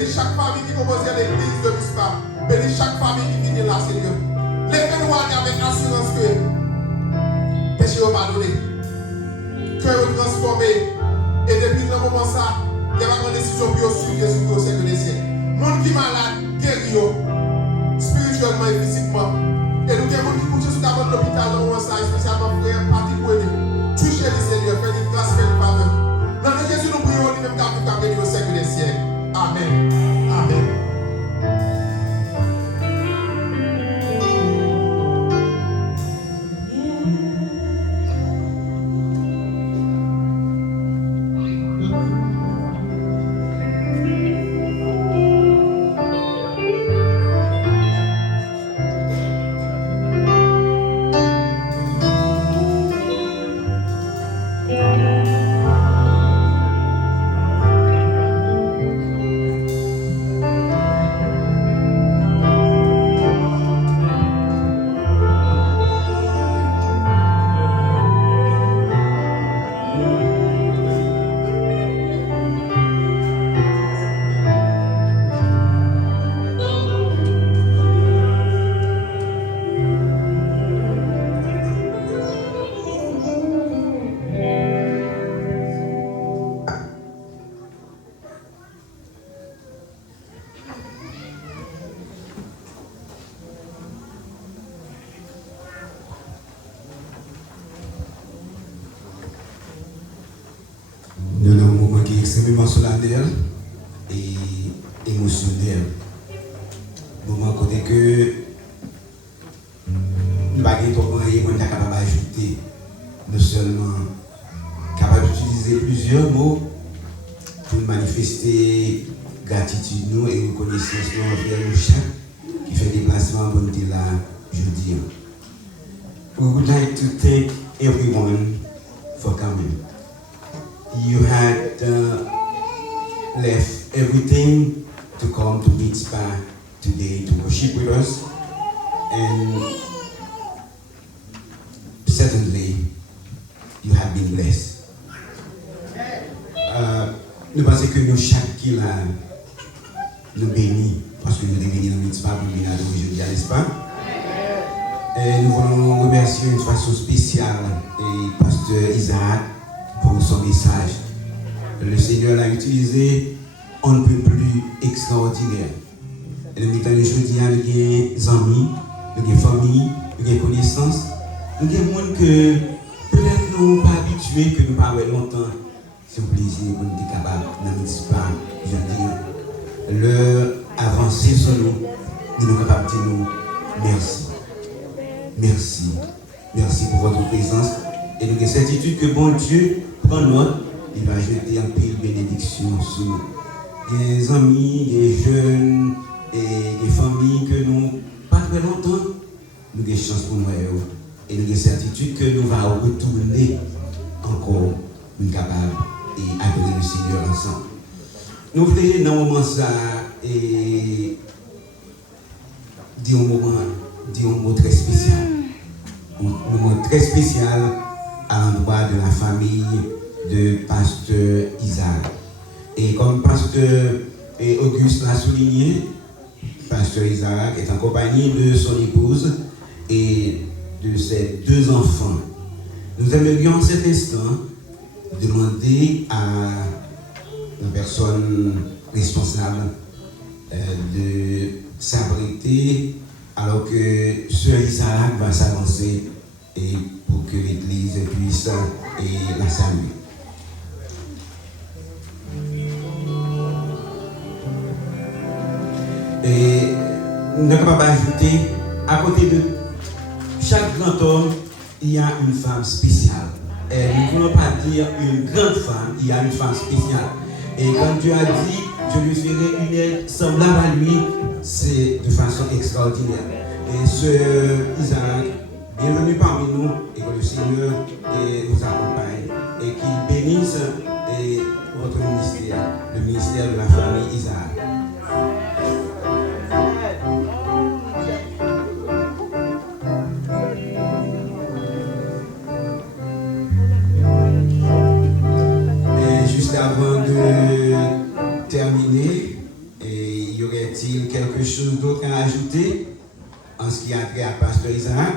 Bénis chaque famille qui compose l'église de l'ISPA. Bénis chaque famille qui vient là, Seigneur. Lève-nous avec assurance que péché n'est pas donné. Cœur transformé. Et depuis ce moment, ça, il y a une décision pour suivre Jésus au siècle des siècles. Monde qui est malade, guéri, spirituellement et physiquement. Et nous avons qui couchent sur la de l'hôpital dans le moment, spécialement frère, parti pour aider. Touchez le Seigneur, faites une grâce, faites une faveur. Dans le Jésus, nous prions lui-même car nous avons béni au siècle des siècles. Amen. Amen. Extrêmement solennel et émotionnel. Moment côté que nous pas capable d'ajouter, nous seulement capable d'utiliser plusieurs mots pour manifester gratitude nous et reconnaissance envers nous chaque qui fait déplacement pour nous là jeudi. We would like to thank everyone for coming. You had left everything to come to Mitzpah today to worship with us, and certainly you have been blessed. Nous pensons que nous chaque qui là nous bénit parce que nous devons venir dans Mitzpah pour venir aujourd'hui, n'est-ce pas? Et nous voulons remercier d'une façon spéciale et pasteur Isaac pour son message. Le Seigneur l'a utilisé, on ne peut plus extraordinaire. Et nous avons aujourd'hui des amis, des familles, des connaissances, nous avons des gens que peut-être nous pas habitués, que nous pas longtemps. C'est un plaisir pour nous être capables de nous pas, je dis, l'heure avancée sur nous, nous sommes capables de dire merci. Merci. Merci pour votre présence. Et nous avons certitude que bon Dieu prend note, il va jeter un peu de bénédiction sur nous. Des amis, des jeunes et des familles que nous, pas très longtemps, nous avons chance pour nous. Et nous avons certitude que nous allons retourner encore, nous capables et adorer le Seigneur ensemble. Nous voulons dans un moment ça et dire un mot très spécial. Un mot très spécial à l'endroit de la famille de pasteur Isaac. Et comme pasteur Auguste l'a souligné, pasteur Isaac est en compagnie de son épouse et de ses deux enfants. Nous aimerions en cet instant demander à la personne responsable de s'abriter alors que Sœur Isaac va s'avancer et pour que l'Église puisse la saluer. Et nous ne pouvons pas ajouter, à côté de chaque grand homme, il y a une femme spéciale. Et nous ne voulons pas dire une grande femme, il y a une femme spéciale. Et comme Dieu a dit, je lui ferai une aide semblable à lui, c'est de façon extraordinaire. Et ce Isaac, bienvenue parmi nous, et que le Seigneur nous accompagne, et qu'il bénisse votre ministère, le ministère de la famille Isaac. Avant de terminer, et a-t-il quelque chose d'autre à ajouter en ce qui a trait à Pasteur Isaac?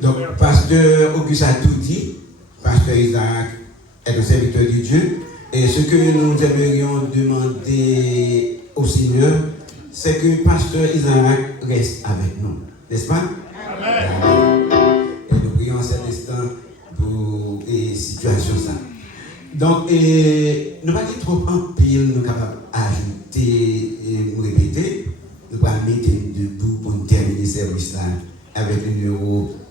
Donc, Pasteur Auguste a tout dit. Pasteur Isaac est un serviteur de Dieu. Et ce que nous aimerions demander au Seigneur, c'est que Pasteur Isaac reste avec nous. N'est-ce pas? Amen. Et nous prions en cet instant pour les situations ça. Donc, nous pas dire trop en pile, nous sommes capables d'ajouter et nous répéter.